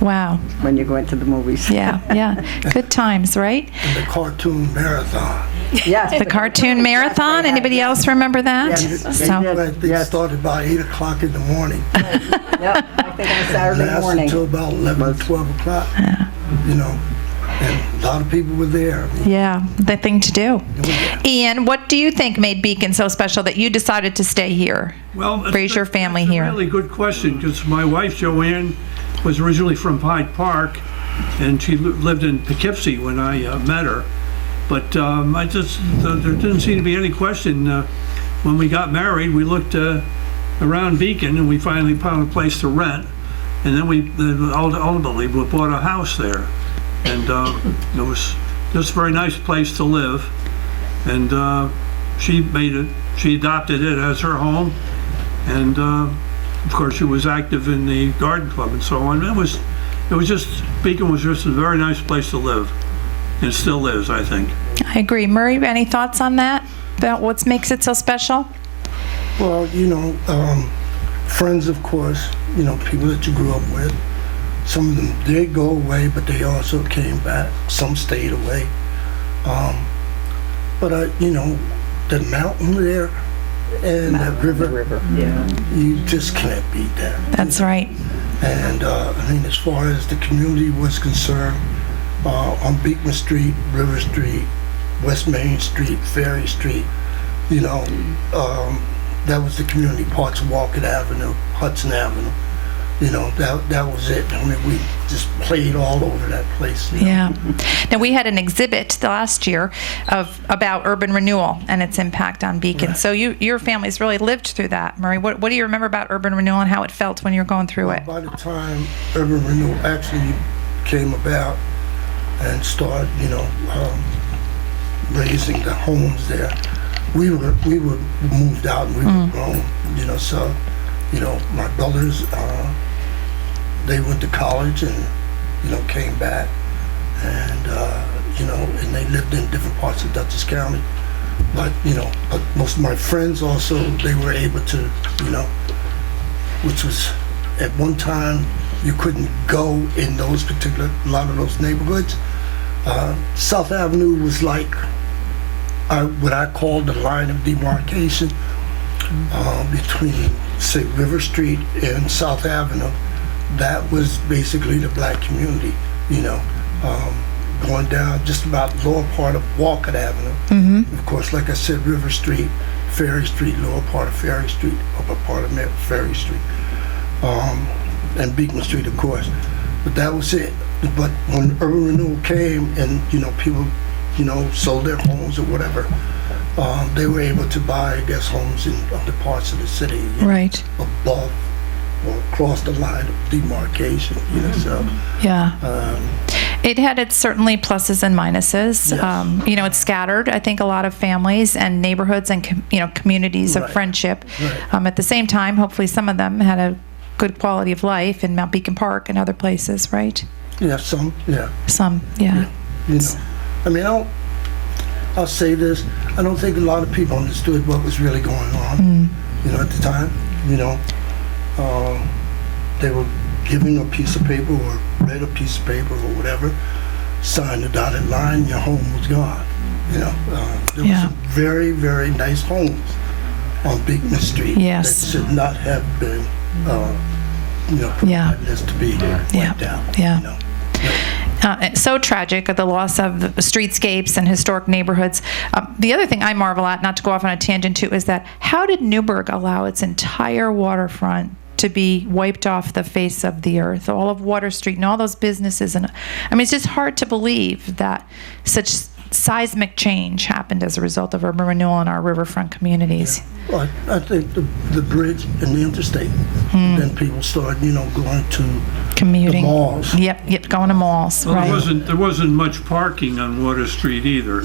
Wow. when you go into the movies. Yeah, yeah. Good times, right? And the cartoon marathon. Yes. The cartoon marathon. Anybody else remember that? Yes, they So, did. Right, they Yes. started about 8 o'clock in the morning. Yep, I think it was Saturday Lasted morning. until about 11, 12 o'clock. You know, and a lot of people were there. I mean, yeah, the thing to do. Ian, what do you think made Beacon so special that you decided to stay here? Well, Raise your family that's here. a really good question, because my wife, Joanne, was originally from Hyde Park, and she lived in Poughkeepsie when I met her. But there didn't seem to be any question. When we got married, we looked around Beacon, and we finally found a place to rent. And then ultimately we bought a house there. And it was just a very nice place to live. And she adopted it as her home. And of course, she was active in the garden club and so on. It was just, Beacon was just a very nice place to live. And it still is, I think. I agree. Murray, any thoughts on that? About what makes it so special? Well, you know, friends, of course, you know, people that you grew up with. Some of them did go away, but they also came back. Some stayed away. But, you know, the mountain there and the river, Yeah. you just can't beat that. That's right. And I mean, as far as the community was concerned, on Beacon Street, River Street, West Main Street, Ferry Street, you know, that was the community parts of Walcott Avenue, Hudson Avenue. You know, that was it. I mean, we just played all over that place. You know? Yeah. Now, we had an exhibit last year about urban renewal and its impact on Beacon. Right. So your family's really lived through that. Murray, what do you remember about urban renewal and how it felt when you were going through it? By the time urban renewal actually came about and started, you know, raising the homes there, we were moved out and we were grown, you know. So, you know, my brothers, they went to college and, you know, came back, and you know, and they lived in different parts of Dutchess County. But you know, but most of my friends also, they were able to, you know, which was at one time, you couldn't go in a lot of those neighborhoods. South Avenue was like what I call the line of demarcation between, say, River Street and South Avenue. That was basically the black community, going down just about lower part of Walcott Avenue. Of course, like I said, River Street, Ferry Street, lower part of Ferry Street, upper part of Ferry Street, and Beekman Street, of course. But that was it. But when urban renewal came and, people, sold their homes or whatever, they were able to buy, I guess, homes in other parts of the city. Right. Above or across the line of demarcation, so. Yeah. It had its certainly pluses and minuses. Yes. It's scattered, I think, a lot of families and neighborhoods and, communities of Right. friendship. Right. At the same time, hopefully some of them had a good quality of life in Mount Beacon Park and other places, right? Yeah, some, yeah. Some, yeah. I mean, I'll say this, I don't think a lot of people understood what was really going on, at the time, they were giving a piece of paper or read a piece of paper or whatever, signed the dotted line, your home was gone, There were Yeah. some very, very nice homes on Beekman Street. Yes. That should not have been, Yeah. provided as to be wiped out, Yeah. you know. It's so tragic, the loss of the streetscapes and historic neighborhoods. The other thing I marvel at, not to go off on a tangent too, is that how did Newburgh allow its entire waterfront to be wiped off the face of the earth? All of Water Street and all those businesses. And I mean, it's just hard to believe that such seismic change happened as a result of urban renewal in our riverfront communities. Well, I think the bridge and the interstate, then people started, going to Commuting. the malls. Yep, going to malls, Well, right. there wasn't much parking on Water Street either.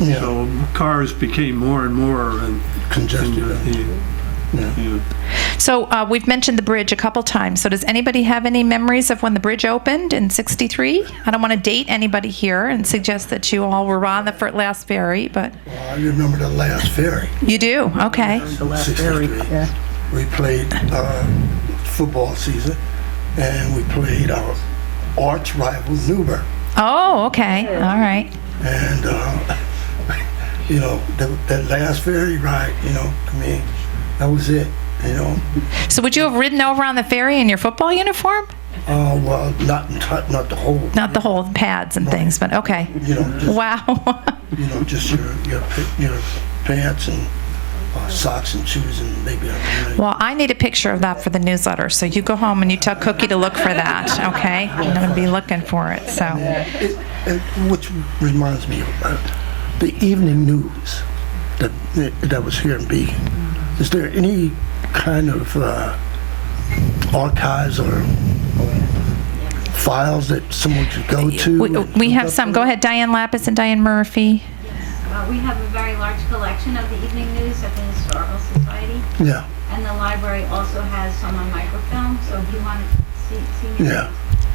Yeah. So cars became more and more Congested. yeah. So we've mentioned the bridge a couple times. So does anybody have any memories of when the bridge opened in '63? I don't want to date anybody here and suggest that you all were on the last ferry, but I remember the last ferry. you do? Okay. The last ferry, 63. yeah. We played football season, and we played our arch rival Newburgh. Oh, okay. All right. And, that last ferry ride, that was it, So would you have ridden over on the ferry in your football uniform? Well, not the whole, Not the whole pads and things, but okay. just, Wow. just your pants and socks and shoes and maybe Well, I need a picture of that for the newsletter. So you go home and you tell Cookie to look for that, okay? I'm going to be looking for it. So. Which reminds me of the evening news that was here in Beacon. Is there any kind of archives or files that someone could go to? We have some. Go ahead, Diane Lapis and Diane Murphy. We have a very large collection of the evening news at the Historical Society, Yeah, and the library also has some on microfilm, so if you want to see me, yeah,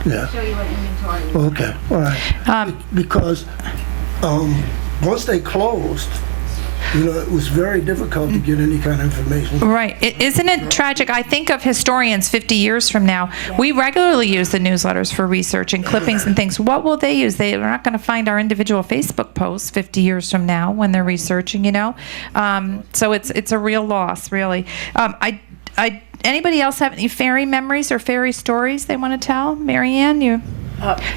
yeah. show you what inventory. Okay, all right. Because once they closed, it was very difficult to get any kind of information. Right. Isn't it tragic? I think of historians 50 years from now. We regularly use the newsletters for research and clippings and things. What will they use? They're not going to find our individual Facebook posts 50 years from now when they're researching, So it's a real loss, really. Anybody else have any ferry memories or ferry stories they want to tell? Marianne, you...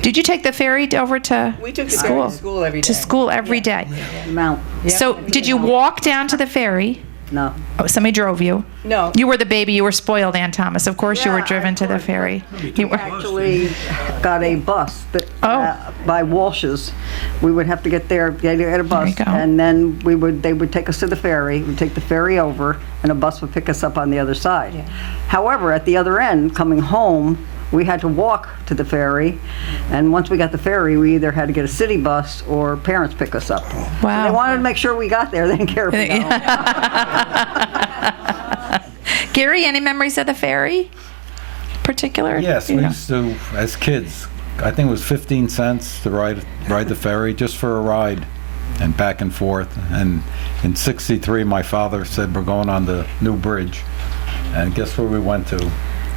Did you take the ferry over to We took the school? ferry to school every To day. school every day. Mount, So did you walk down to the ferry? no. Oh, somebody drove you. No. You were the baby. You were spoiled, Ann Thomas. Of course, you were Yeah, driven to the of course. ferry. You were. Actually got a bus that, Oh. by Walsh's. We would have to get there, get a bus, you go. and then they would take us to the ferry. We'd take the ferry over, and a bus would pick us up on the other side. However, at the other end, coming home, we had to walk to the ferry, and once we got the ferry, we either had to get a city bus or parents pick us up. Wow. They wanted to make sure we got there. They didn't care if we got home. Gary, any memories of the ferry? Particular? Yes, we used to, as kids, I think it was 15 cents to ride the ferry just for a ride and back and forth. And in '63, my father said, we're going on the new bridge. And guess where we went to?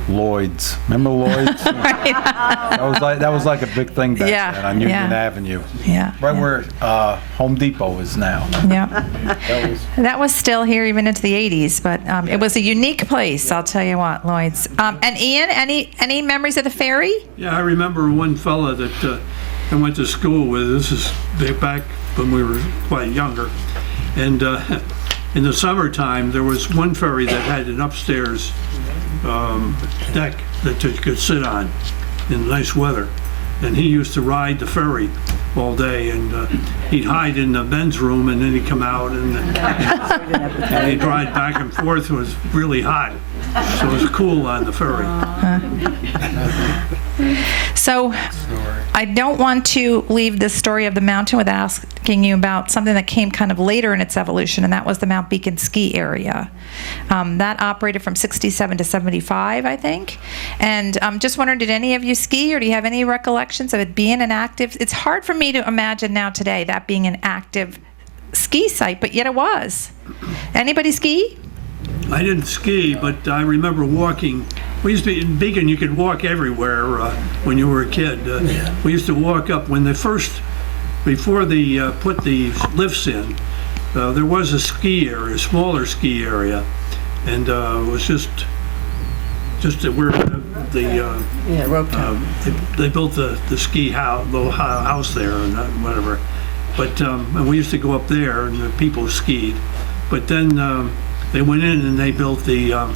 Lloyd's. Remember Lloyd's? That was like a big thing back Yeah, then on Union yeah. Avenue. Yeah. Right where Home Depot is now. Yeah. That was That was still here even into the 80s, but it was a unique place, I'll tell you what, Lloyd's. And Ian, any memories of the ferry? Yeah, I remember one fella that I went to school with. This is back when we were quite younger. And in the summertime, there was one ferry that had an upstairs deck that you could sit on in nice weather. And he used to ride the ferry all day, and he'd hide in the men's room, and then he'd come out, and he'd ride back and forth. It was really hot, so it was cool on the ferry. So I don't want to leave this story of the mountain without asking you about something that came kind of later in its evolution, and that was the Mount Beacon ski area. That operated from 67 to 75, I think. And just wondering, did any of you ski, or do you have any recollections of it being an active? It's hard for me to imagine now today that being an active ski site, but yet it was. Anybody ski? I didn't ski, but I remember walking. We used to be in Beacon. You could walk everywhere when you were a kid. We used to walk up when they first, before they put the lifts in. There was a ski area, a smaller ski area, and it was just where they built the ski house, little house there, and whatever. But and we used to go up there, and the people skied. But then they went in and they built the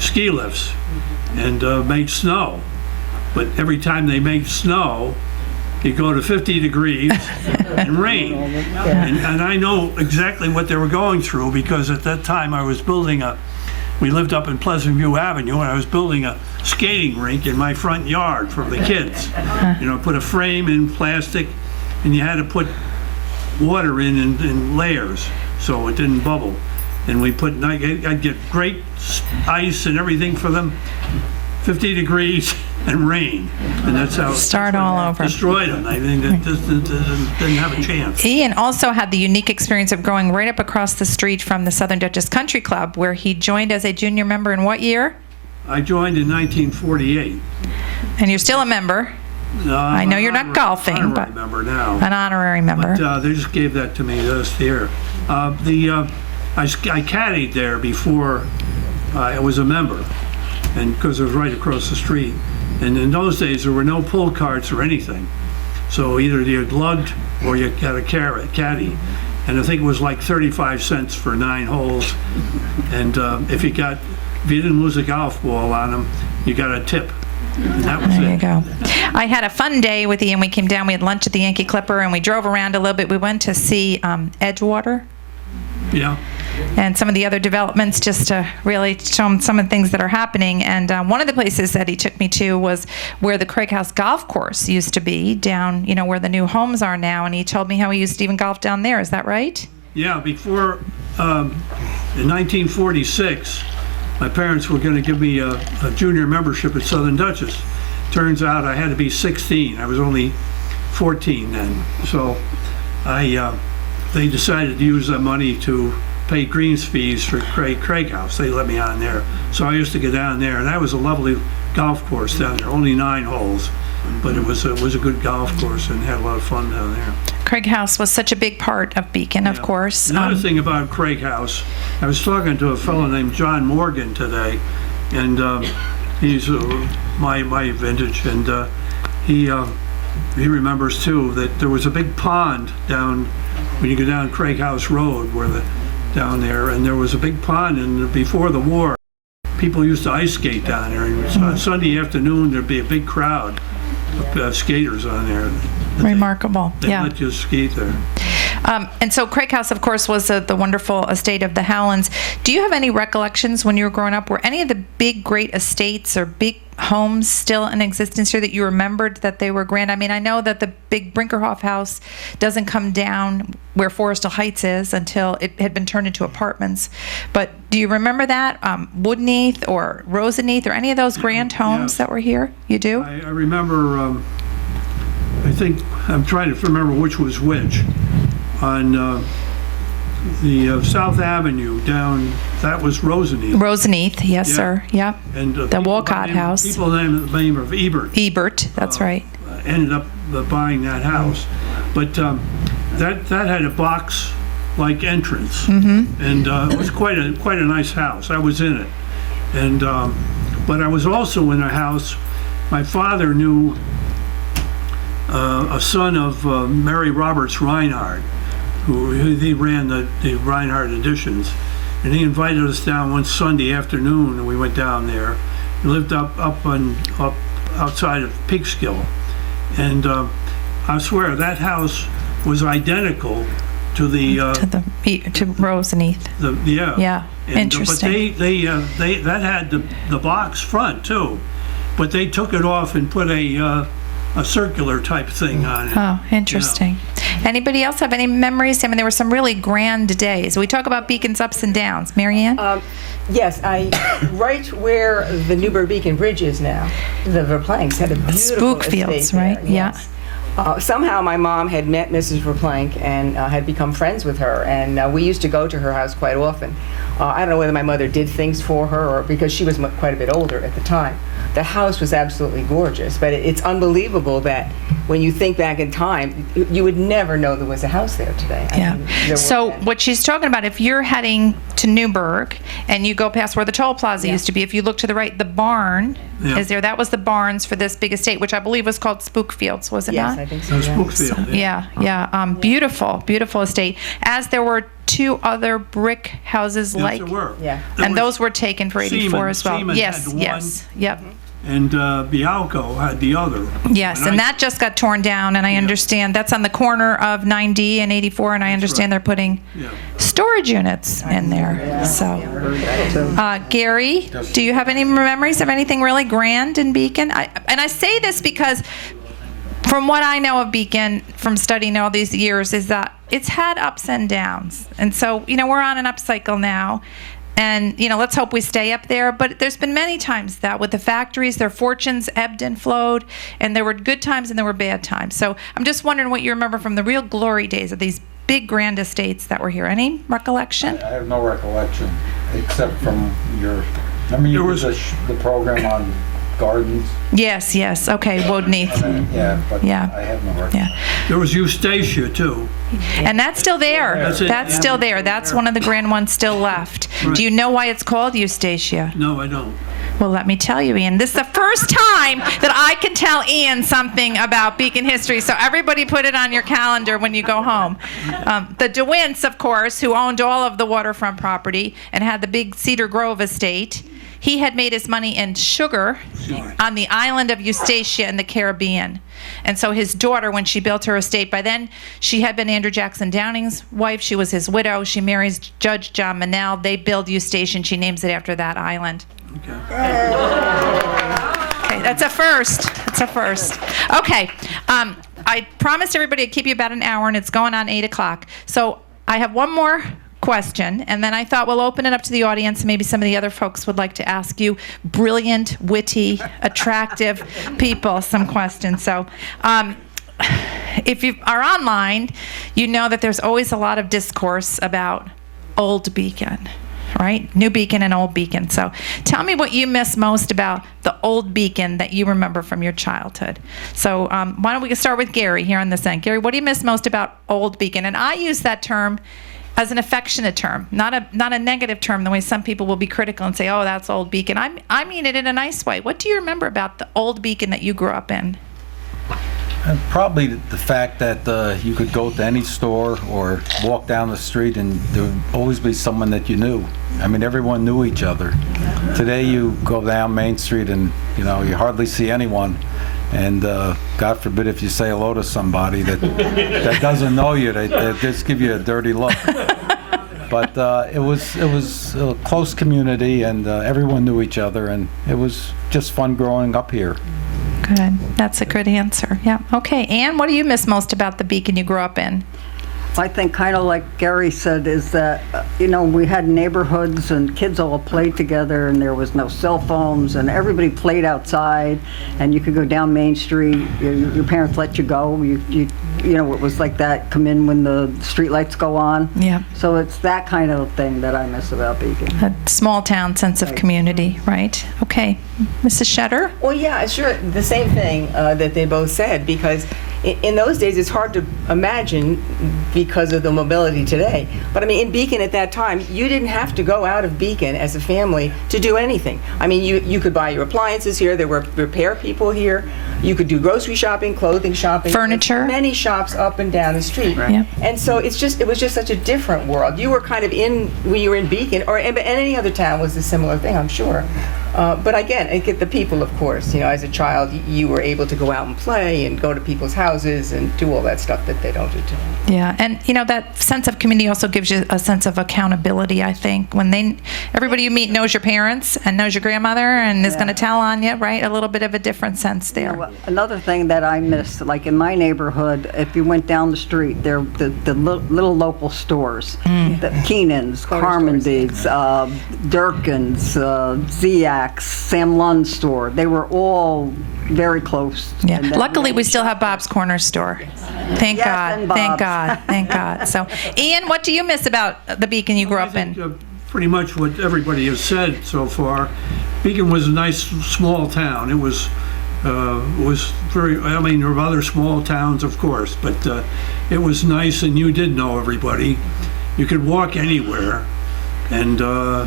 ski lifts and made snow. But every time they made snow, you go to 50 degrees and rain. And I know exactly what they were going through, because at that time I was building we lived up in Pleasant View Avenue, and I was building a skating rink in my front yard for the kids. You know, put a frame in plastic, and you had to put water in layers so it didn't bubble. And I'd get great ice and everything for them, 50 degrees and rain, and that's how Start all over. destroyed them. I think it just didn't have a chance. Ian also had the unique experience of growing right up across the street from the Southern Dutchess Country Club, where he joined as a junior member in what year? I joined in 1948. And you're still a member, I know you're not golfing, but- Member now. an honorary member. But they just gave that to me this year. I caddied there before I was a member, and because it was right across the street. And in those days, there were no pull carts or anything. So either you lugged or you got a caddy. And I think it was like 35 cents for 9 holes. And if you didn't lose a golf ball on them, you got a tip. And that was There you it. go. I had a fun day with Ian. We came down, we had lunch at the Yankee Clipper, and we drove around a little bit. We went to see Edgewater Yeah. and some of the other developments, just to really show him some of the things that are happening. And one of the places that he took me to was where the Craig House Golf Course used to be, down, where the new homes are now. And he told me how he used to even golf down there. Is that right? Yeah, before, in 1946, my parents were going to give me a junior membership at Southern Dutchess. Turns out I had to be 16. I was only 14 then. So they decided to use that money to pay greens fees for Craig House. They let me on there. So I used to get down there, and that was a lovely golf course down there, only 9 holes. But it was a good golf course, and had a lot of fun down there. Craig House was such a big part of Beacon, of course. Another thing about Craig House, I was talking to a fellow named John Morgan today, and he's my vintage, and he remembers too that there was a big pond down when you go down Craig House Road, down there, and there was a big pond, and before the war, people used to ice skate down there, and on Sunday afternoon there'd be a big crowd of skaters on there. Remarkable. They Yeah. let you skate there. And so Craig House, of course, was the wonderful estate of the Howlands. Do you have any recollections when you were growing up? Were any of the big, great estates or big homes still in existence here that you remembered that they were grand? I mean, I know that the big Brinkerhoff house doesn't come down where Forrestal Heights is until it had been turned into apartments. But do you remember that? Woodneath or Roseneath or any of those grand homes Yes. that were here? You do? I remember, I think, I'm trying to remember which was which. On the South Avenue down That was Roseneath. Roseneath, yes, Yeah. sir. Yep. And The people by Walcott name- House. People named the name of Ebert Ebert, that's right. ended up buying that house. But that had a box-like entrance, and it was quite a nice house. I was in it, and but I was also in a house. My father knew a son of Mary Roberts Reinhardt, who he ran the Reinhardt Editions, and he invited us down one Sunday afternoon, and we went down there. He lived up outside of Peekskill, and I swear that house was identical to the To Roseneath. yeah. Yeah, And, interesting. But they that had the box front too, but they took it off and put a circular type thing on it. Oh, interesting. Anybody else have any memories? I mean, there were some really grand days. We talk about Beacon's ups and downs. Marianne? Yes, right where the Newburgh Beacon Bridge is now, the Verplanks had a beautiful Spookfields, estate there, right? Yeah. yes. Somehow my mom had met Mrs. Verplank and had become friends with her, and we used to go to her house quite often. I don't know whether my mother did things for her or because she was quite a bit older at the time. The house was absolutely gorgeous, but it's unbelievable that when you think back in time, you would never know there was a house there today. I Yeah. mean, there So were- what she's talking about, if you're heading to Newburgh and you go past where the toll plaza Yeah. used to be, if you look to the right, the barn Yeah. is there. That was the barns for this big estate, which I believe was called Spookfields, was it Yes, not? I think so. It was yeah. Spookfield. Yeah. Beautiful, beautiful estate. As there were two other brick houses Yes, like, there were. Yeah. There and was- those were taken for 84 as well. Seaman Yes, had one. yes, yep. And Bialco had the other. Yes, and that just got torn down, and I understand that's on the corner of 9D and 84, and I understand they're putting Yeah. storage units in there. So, Gary, do you have any memories of anything really grand in Beacon? And I say this because from what I know of Beacon, from studying all these years, is that it's had ups and downs. And so, we're on an up cycle now. And, let's hope we stay up there. But there's been many times that with the factories, their fortunes ebbed and flowed. And there were good times and there were bad times. So I'm just wondering what you remember from the real glory days of these big grand estates that were here. Any recollection? I have no recollection, except from your, remember you There did was- the program on gardens? Yes. Okay, Wodeneath. Yeah, but Yeah. I have no recollection. Yeah. There was Eustacia too. And that's still there. That's it. That's still there. That's one of the grand ones still left. Do you know why it's called Eustacia? No, I don't. Well, let me tell you, Ian, this is the first time that I can tell Ian something about Beacon history, so everybody put it on your calendar when you go home. The DeWints, of course, who owned all of the waterfront property and had the big Cedar Grove estate, he had made his money in sugar on the island of Eustacia in the Caribbean. And so his daughter, when she built her estate, by then she had been Andrew Jackson Downing's wife. She was his widow. She marries Judge John Manel. They build Eustacia, and she names it after that island. Okay. Okay, that's a first. That's a first. Okay, I promised everybody I'd keep you about an hour, and it's going on 8 o'clock. So I have one more question, and then I thought we'll open it up to the audience. Maybe some of the other folks would like to ask you brilliant, witty, attractive people some questions. So if you are online, you know that there's always a lot of discourse about Old Beacon. Right? New Beacon and Old Beacon. So tell me what you miss most about the Old Beacon that you remember from your childhood. So why don't we start with Gary here on this end. Gary, what do you miss most about Old Beacon? And I use that term as an affectionate term, not a negative term, the way some people will be critical and say, oh, that's Old Beacon. I mean it in a nice way. What do you remember about the Old Beacon that you grew up in? And probably the fact that you could go to any store or walk down the street and there would always be someone that you knew. I mean, everyone knew each other. Today you go down Main Street and, you hardly see anyone. And God forbid if you say hello to somebody that doesn't know you, they just give you a dirty look. But it was a close community and everyone knew each other and it was just fun growing up here. Good. That's a good answer. Yeah. Okay. Ann, what do you miss most about the Beacon you grew up in? I think kind of like Gary said, is that, we had neighborhoods and kids all played together and there was no cell phones and everybody played outside and you could go down Main Street. Your parents let you go. It was like that, come in when the street lights go on. Yeah. So it's that kind of thing that I miss about Beacon. A small town sense of community, right? Okay. Mrs. Shetter? Well, yeah, sure. The same thing that they both said, because in those days it's hard to imagine because of the mobility today. But I mean, in Beacon at that time, you didn't have to go out of Beacon as a family to do anything. I mean, you could buy your appliances here. There were repair people here. You could do grocery shopping, clothing shopping, Furniture. many shops up and down the street. Yep. And so it was just such a different world. You were kind of when you were in Beacon, or and any other town was a similar thing, I'm sure. But again, I get the people, of course. As a child, you were able to go out and play and go to people's houses and do all that stuff that they don't do today. Yeah, and that sense of community also gives you a sense of accountability, I think. When everybody you meet knows your parents and knows your grandmother and is going to tell on you, right? A little bit of a different sense there. Well, another thing that I miss, like in my neighborhood, if you went down the street, there the little local stores, the Keenan's, Carmondy's, Durkin's, Ziak's, Sam Lund's store. They were all very close. Yeah. And then Luckily, we still have Bob's Corner Store. Thank Yes, God. and Thank Bob's. God. Thank God. So, Ian, what do you miss about the Beacon you grew up I think, in? pretty much what everybody has said so far. Beacon was a nice small town. It was very. I mean, there were other small towns, of course, but it was nice, and you did know everybody. You could walk anywhere, and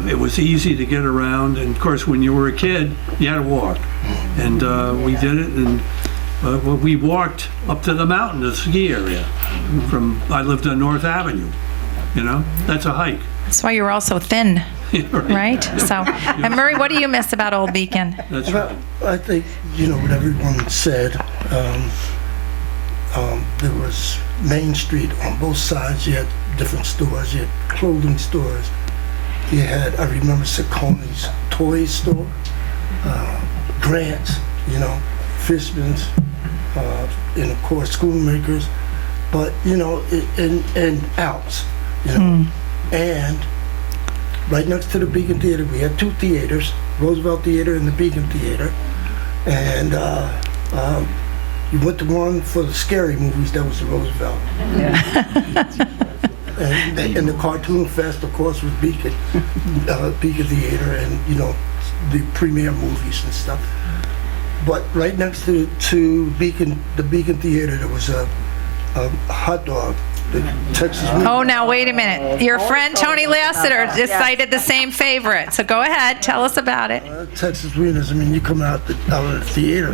it was easy to get around. And of course, when you were a kid, you had to walk, and we did it. And we walked up to the mountain, the ski area. I lived on North Avenue. That's a hike. That's why you were all so thin, right? So, and Murray, what do you miss about Old Beacon? That's right. I think, what everyone said, there was Main Street on both sides. You had different stores. You had clothing stores. You had, I remember Saucony's toy store, Grant's, Fishman's, and of course Schoolmakers, but, and Alps, And right next to the Beacon Theater, we had two theaters, Roosevelt Theater and the Beacon Theater. And you went to one for the scary movies, that was the Roosevelt. And the Cartoon Fest, of course, was Beacon, Beacon Theater, and the premiere movies and stuff. But right next to Beacon, the Beacon Theater, there was a hot dog. The Texas Wiener. Oh, now wait a minute. Your friend Tony Lassiter just cited the same favorite. So go ahead, tell us about it. Texas Wieners, I mean, you come out of the theater,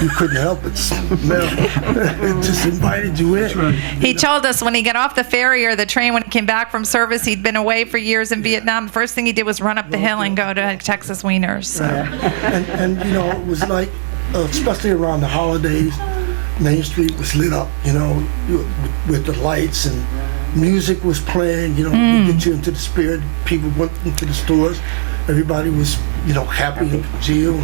you couldn't help but smell. It just invited you in. He told us when he got off the ferry or the train when he came back from service, he'd been away for years in Vietnam. The first thing he did was run up the hill and go to Texas Wieners. So. And it was like, especially around the holidays, Main Street was lit up, with the lights, and music was playing, to get you into the spirit. People went into the stores. Everybody was, happy and Jill.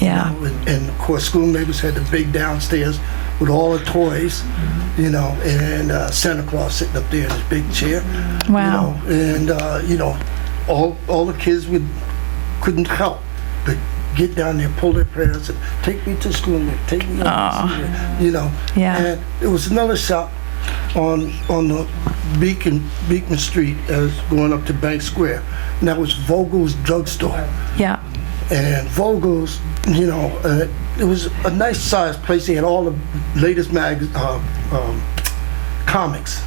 Yeah. And of course, Schoolmakers had the big downstairs with all the toys, and Santa Claus sitting up there in his big chair. Wow. And, all the kids couldn't help but get down there, pull their parents, and take me to school, take me out to see it, Yeah. And it was another shop on the Beacon Street as going up to Bank Square, and that was Vogel's Drugstore. Yeah. And Vogel's, it was a nice sized place. They had all the latest comics.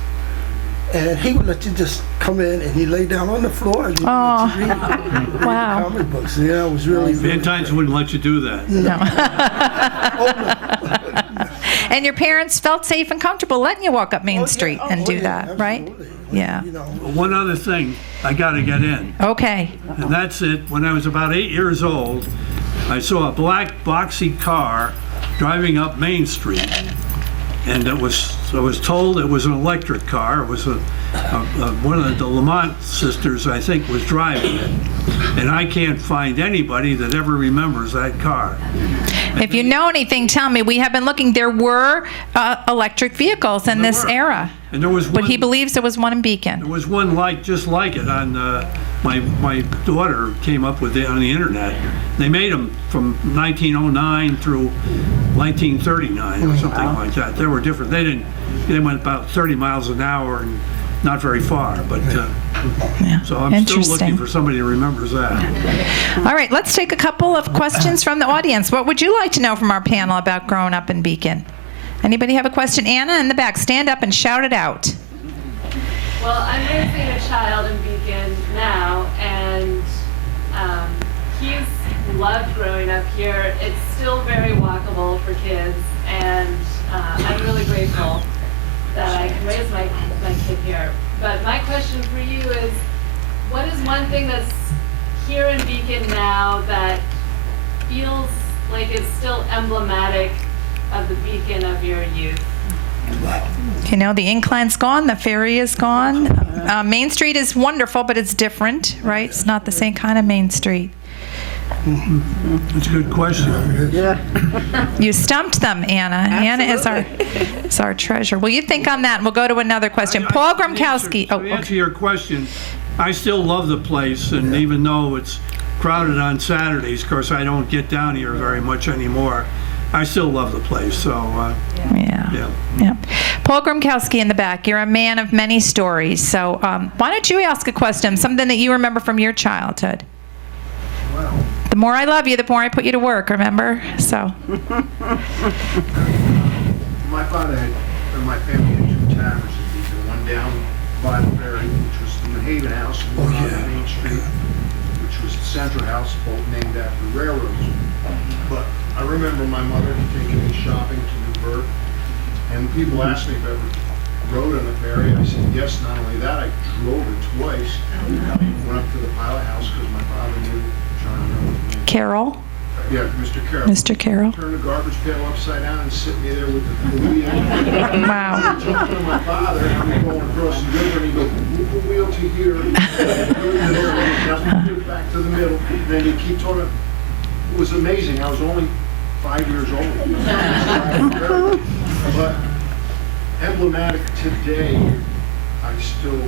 And he would let you just come in and you lay down on the floor and you let you read Wow. comic books. Yeah, it was really Valentine's wouldn't let you do that. And your parents felt safe and comfortable letting you walk up Main Street and do that, right? absolutely. Yeah. One other thing, I got to get in, Okay. and that's it. When I was about 8 years old, I saw a black boxy car driving up Main Street, and I was told it was an electric car. It was one of the Lamont sisters, I think, was driving it. And I can't find anybody that ever remembers that car. If you know anything, tell me. We have been looking. There were electric vehicles in this were. era, And there was but one, he believes there was one in Beacon. there was one just like it on, my daughter came up with it on the internet. They made them from 1909 through 1939 or something like that. They were different. They went about 30 miles an hour and not very far, but, Yeah. so I'm still Interesting. looking for somebody who remembers that. All right, let's take a couple of questions from the audience. What would you like to know from our panel about growing up in Beacon? Anybody have a question? Anna in the back, stand up and shout it out. Well, I'm raising a child in Beacon now, and he's loved growing up here. It's still very walkable for kids, and I'm really grateful that I can raise my kid here. But my question for you is, what is one thing that's here in Beacon now that feels like it's still emblematic of the Beacon of your youth? You know, the incline's gone, the ferry is gone. Main Street is wonderful, but it's different, right? It's not the same kind of Main Street. That's a good question. You stumped them, Anna. Anna is our treasurer. Will you think on that? And we'll go to another question. Paul Gromkowski. To answer your question, I still love the place, and even though it's crowded on Saturdays, of course, I don't get down here very much anymore. I still love the place, so, yeah. Paul Gromkowski in the back. You're a man of many stories. So why don't you ask a question, something that you remember from your childhood? The more I love you, the more I put you to work, remember? So. My father and my family had two taverns in Beacon, one down by the ferry, which was the Haven House, and one on Main Street, which was the Central House, both named after railroads. But I remember my mother taking me shopping to Newburgh, and people asked me if I ever rode on the ferry. I said yes. Not only that, I drove it twice. Went up to the pilot house because my father knew John. Carol? Yeah, Mr. Carroll. Mr. Carroll. Turn the garbage pail upside down and sit me there with the wheel. Wow. Talking to my father, and I'm going across the river, and he goes, move the wheel to here, and then back to the middle, and then he keep talking. It was amazing. I was only 5 years old. But emblematic today, I still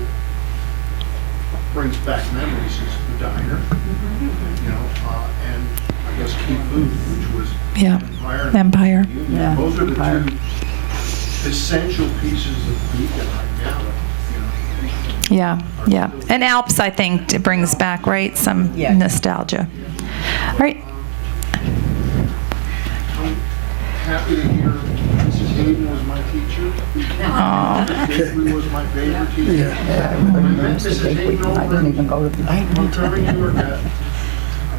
brings back memories is the diner, you know, and I guess Key Food, which was Empire. Yeah. Those are the two essential pieces of Beacon right now, you know. Yeah. And Alps, I think, it brings back, right, some nostalgia. All right. I'm happy to hear Mrs. Hayden was my teacher. Mrs. Bakery was my favorite teacher. When I met Mrs. Hayden over on Curry, New York,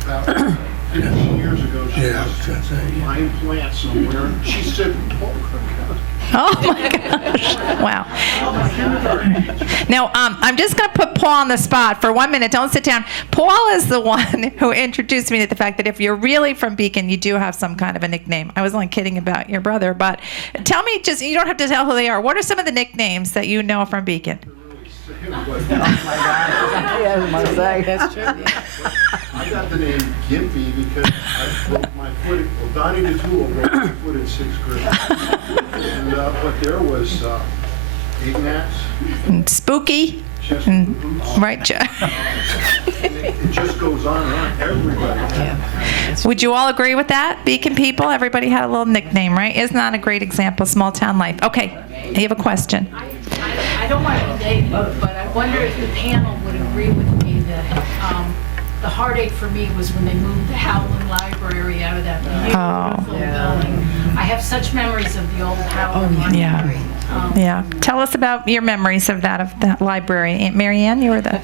about 15 years ago, she was buying plants somewhere, and she said, Oh my gosh. Wow. Now, I'm just going to put Paul on the spot for 1 minute. Don't sit down. Paul is the one who introduced me to the fact that if you're really from Beacon, you do have some kind of a nickname. I was only kidding about your brother, but tell me, just you don't have to tell who they are. What are some of the nicknames that you know from Beacon? I got the name Gimpy because I broke my foot. Well, Donnie DeTulo broke my foot in 6th grade. And but there was Ignatz, And Spooky. Chester Boots. Right. It just goes on and on. Everybody. Would you all agree with that? Beacon people, everybody had a little nickname, right? Isn't that a great example of small town life? Okay, you have a question. I don't want to date you, but I wonder if the panel would agree with me that the heartache for me was when they moved the Howland Library out of that beautiful building. I have such memories of the old Howland Library. Yeah. Tell us about your memories of that library. Aunt Mary Ann, you were the...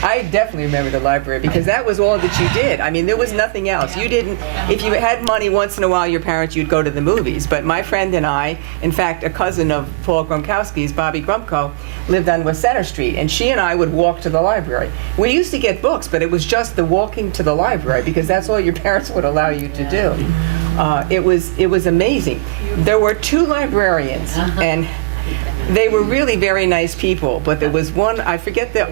I definitely remember the library because that was all that you did. I mean, there was nothing else. You didn't, if you had money once in a while, your parents, you'd go to the movies. But my friend and I, in fact, a cousin of Paul Gromkowski's, Bobby Grumko, lived on West Center Street, and she and I would walk to the library. We used to get books, but it was just the walking to the library because that's all your parents would allow you to do. It was amazing. There were two librarians, and They were really very nice people, but there was one, I forget that,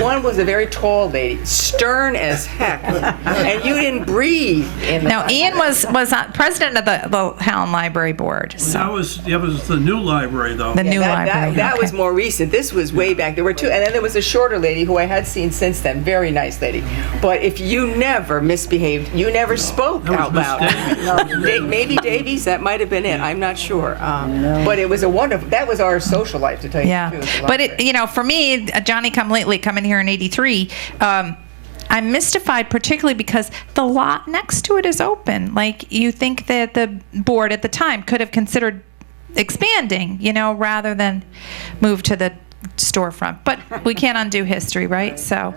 one was a very tall lady, stern as heck, and you didn't breathe. No, Ian was president of the Howland Library Board. So That was the new library, though. the new library. That okay. was more recent. This was way back. There were two, and then there was a shorter lady who I had seen since then. Very nice lady. But if you never misbehaved, you never spoke That was out Miss loud. Maybe Davies, that might have been it. I'm not sure. But it was a wonderful. That was our social life, to tell you Yeah, the truth. the but library. for me, Johnny Come Lately coming here in '83, I'm mystified, particularly because the lot next to it is open. Like, you think that the board at the time could have considered expanding, rather than move to the storefront. But we can't undo history, right? So.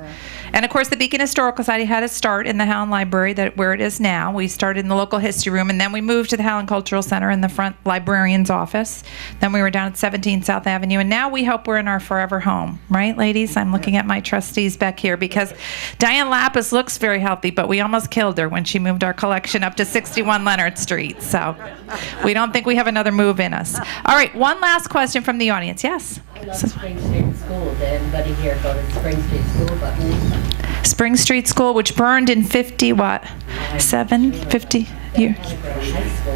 And of course, the Beacon Historical Society had a start in the Howland Library, where it is now. We started in the local history room, and then we moved to the Howland Cultural Center in the front librarian's office. Then we were down at 17 South Avenue, and now we hope we're in our forever home, right, ladies? I'm looking at my trustees back here, because Diane Lapis looks very healthy, but we almost killed her when she moved our collection up to 61 Leonard Street. So we don't think we have another move in us. All right, one last question from the audience. Yes? I love Spring Street School. Did anybody here go to Spring Street School but me? Spring Street School, which burned in 50 years? High school.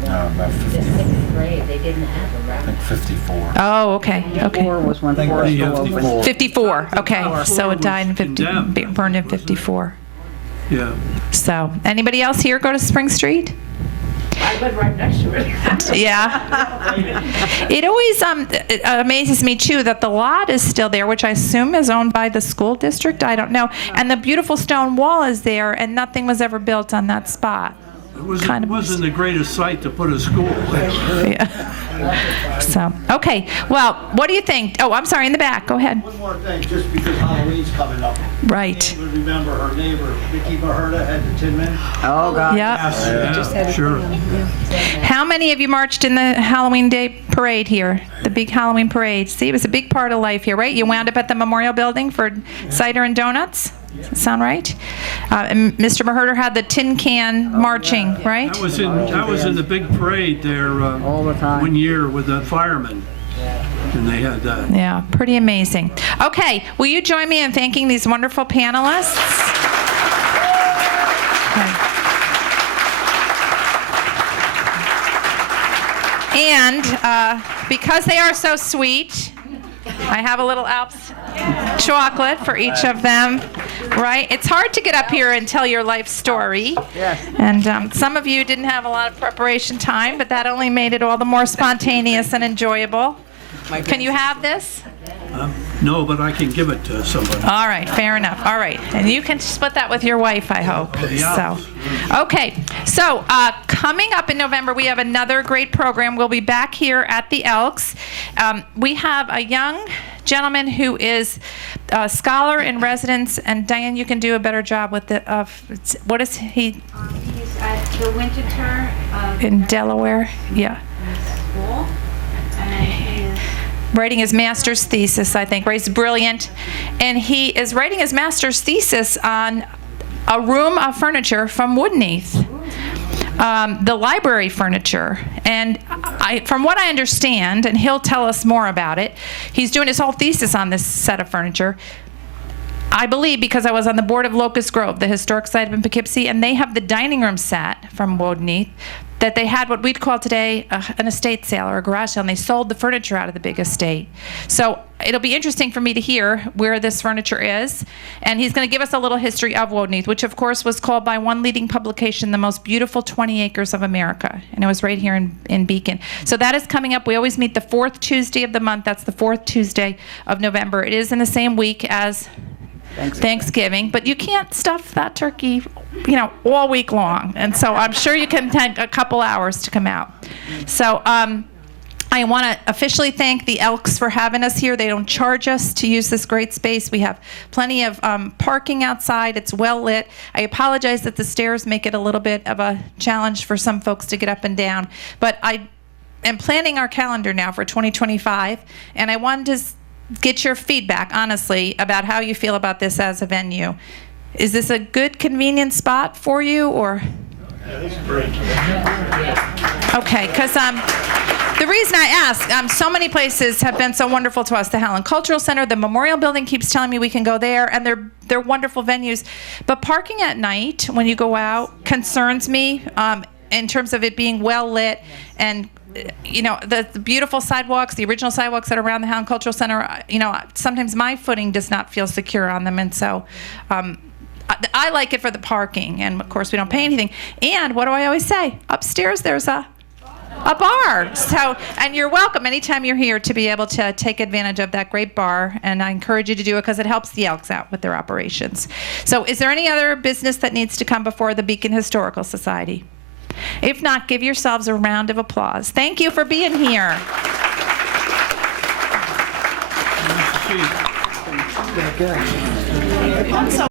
No, about The 50, 6th grade, they didn't have a I round. think 54. Oh, okay. Okay. 4 was when think Forest the opened. 54. 54. Okay. So it was died in 50, condemned, burned in wasn't it? 54. Yeah. So, anybody else here go to Spring Street? I went right next to it. Yeah. It always it amazes me too that the lot is still there, which I assume is owned by the school district. I don't know. And the beautiful stone wall is there, and nothing was ever built on that spot. It wasn't the greatest site to put a school. Yeah. So, okay. Well, what do you think? Oh, I'm sorry, in the back. Go ahead. One more thing, just because Halloween's coming up. Right. You remember her neighbor, Vicky Maherta, had the Tin Man? Oh, God. Yeah. Yeah, sure. How many of you marched in the Halloween Day parade here? The big Halloween parade. See, it was a big part of life here, right? You wound up at the Memorial Building for cider and donuts? Does that sound right? And Mr. Maherter had the tin can marching, right? I was in the big parade there All the time. one year with the firemen, and they had that. Yeah, pretty amazing. Okay, will you join me in thanking these wonderful panelists? Okay. And because they are so sweet, I have a little Alps chocolate for each of them, right? It's hard to get up here and tell your life story. Yes. And some of you didn't have a lot of preparation time, but that only made it all the more spontaneous and enjoyable. Can you have this? No, but I can give it to somebody. All right, fair enough. All right, and you can split that with your wife, I hope. So, okay. So, coming up in November, we have another great program. We'll be back here at the Elks. We have a young gentleman who is a scholar in residence, and Diane, you can do a better job with the. What is he He's at the winter term of in Delaware? Yeah, school, and he is writing his master's thesis, I think. Right, he's brilliant, and he is writing his master's thesis on a room of furniture from Woodneath, the library furniture. And from what I understand, and he'll tell us more about it, he's doing his whole thesis on this set of furniture. I believe because I was on the board of Locust Grove, the historic site in Poughkeepsie, and they have the dining room set from Woodneath, that they had what we'd call today an estate sale or a garage sale, and they sold the furniture out of the big estate. So it'll be interesting for me to hear where this furniture is, and he's going to give us a little history of Woodneath, which of course was called by one leading publication the most beautiful 20 acres of America, and it was right here in Beacon. So that is coming up. We always meet the fourth Tuesday of the month. That's the fourth Tuesday of November. It is in the same week as Thanksgiving, but you can't stuff that turkey, all week long. And so I'm sure you can take a couple hours to come out. So I want to officially thank the Elks for having us here. They don't charge us to use this great space. We have plenty of parking outside. It's well lit. I apologize that the stairs make it a little bit of a challenge for some folks to get up and down. But I am planning our calendar now for 2025, and I wanted to get your feedback, honestly, about how you feel about this as a venue. Is this a good, convenient spot for you, or? Okay, because the reason I ask, so many places have been so wonderful to us. The Howland Cultural Center, the Memorial Building keeps telling me we can go there, and they're wonderful venues. But parking at night when you go out concerns me in terms of it being well lit and the beautiful sidewalks, the original sidewalks that are around the Howland Cultural Center. Sometimes my footing does not feel secure on them, and so. I like it for the parking, and of course we don't pay anything. And what do I always say? Upstairs there's a bar. So, and you're welcome anytime you're here to be able to take advantage of that great bar, and I encourage you to do it because it helps the Elks out with their operations. So is there any other business that needs to come before the Beacon Historical Society? If not, give yourselves a round of applause. Thank you for being here. Okay.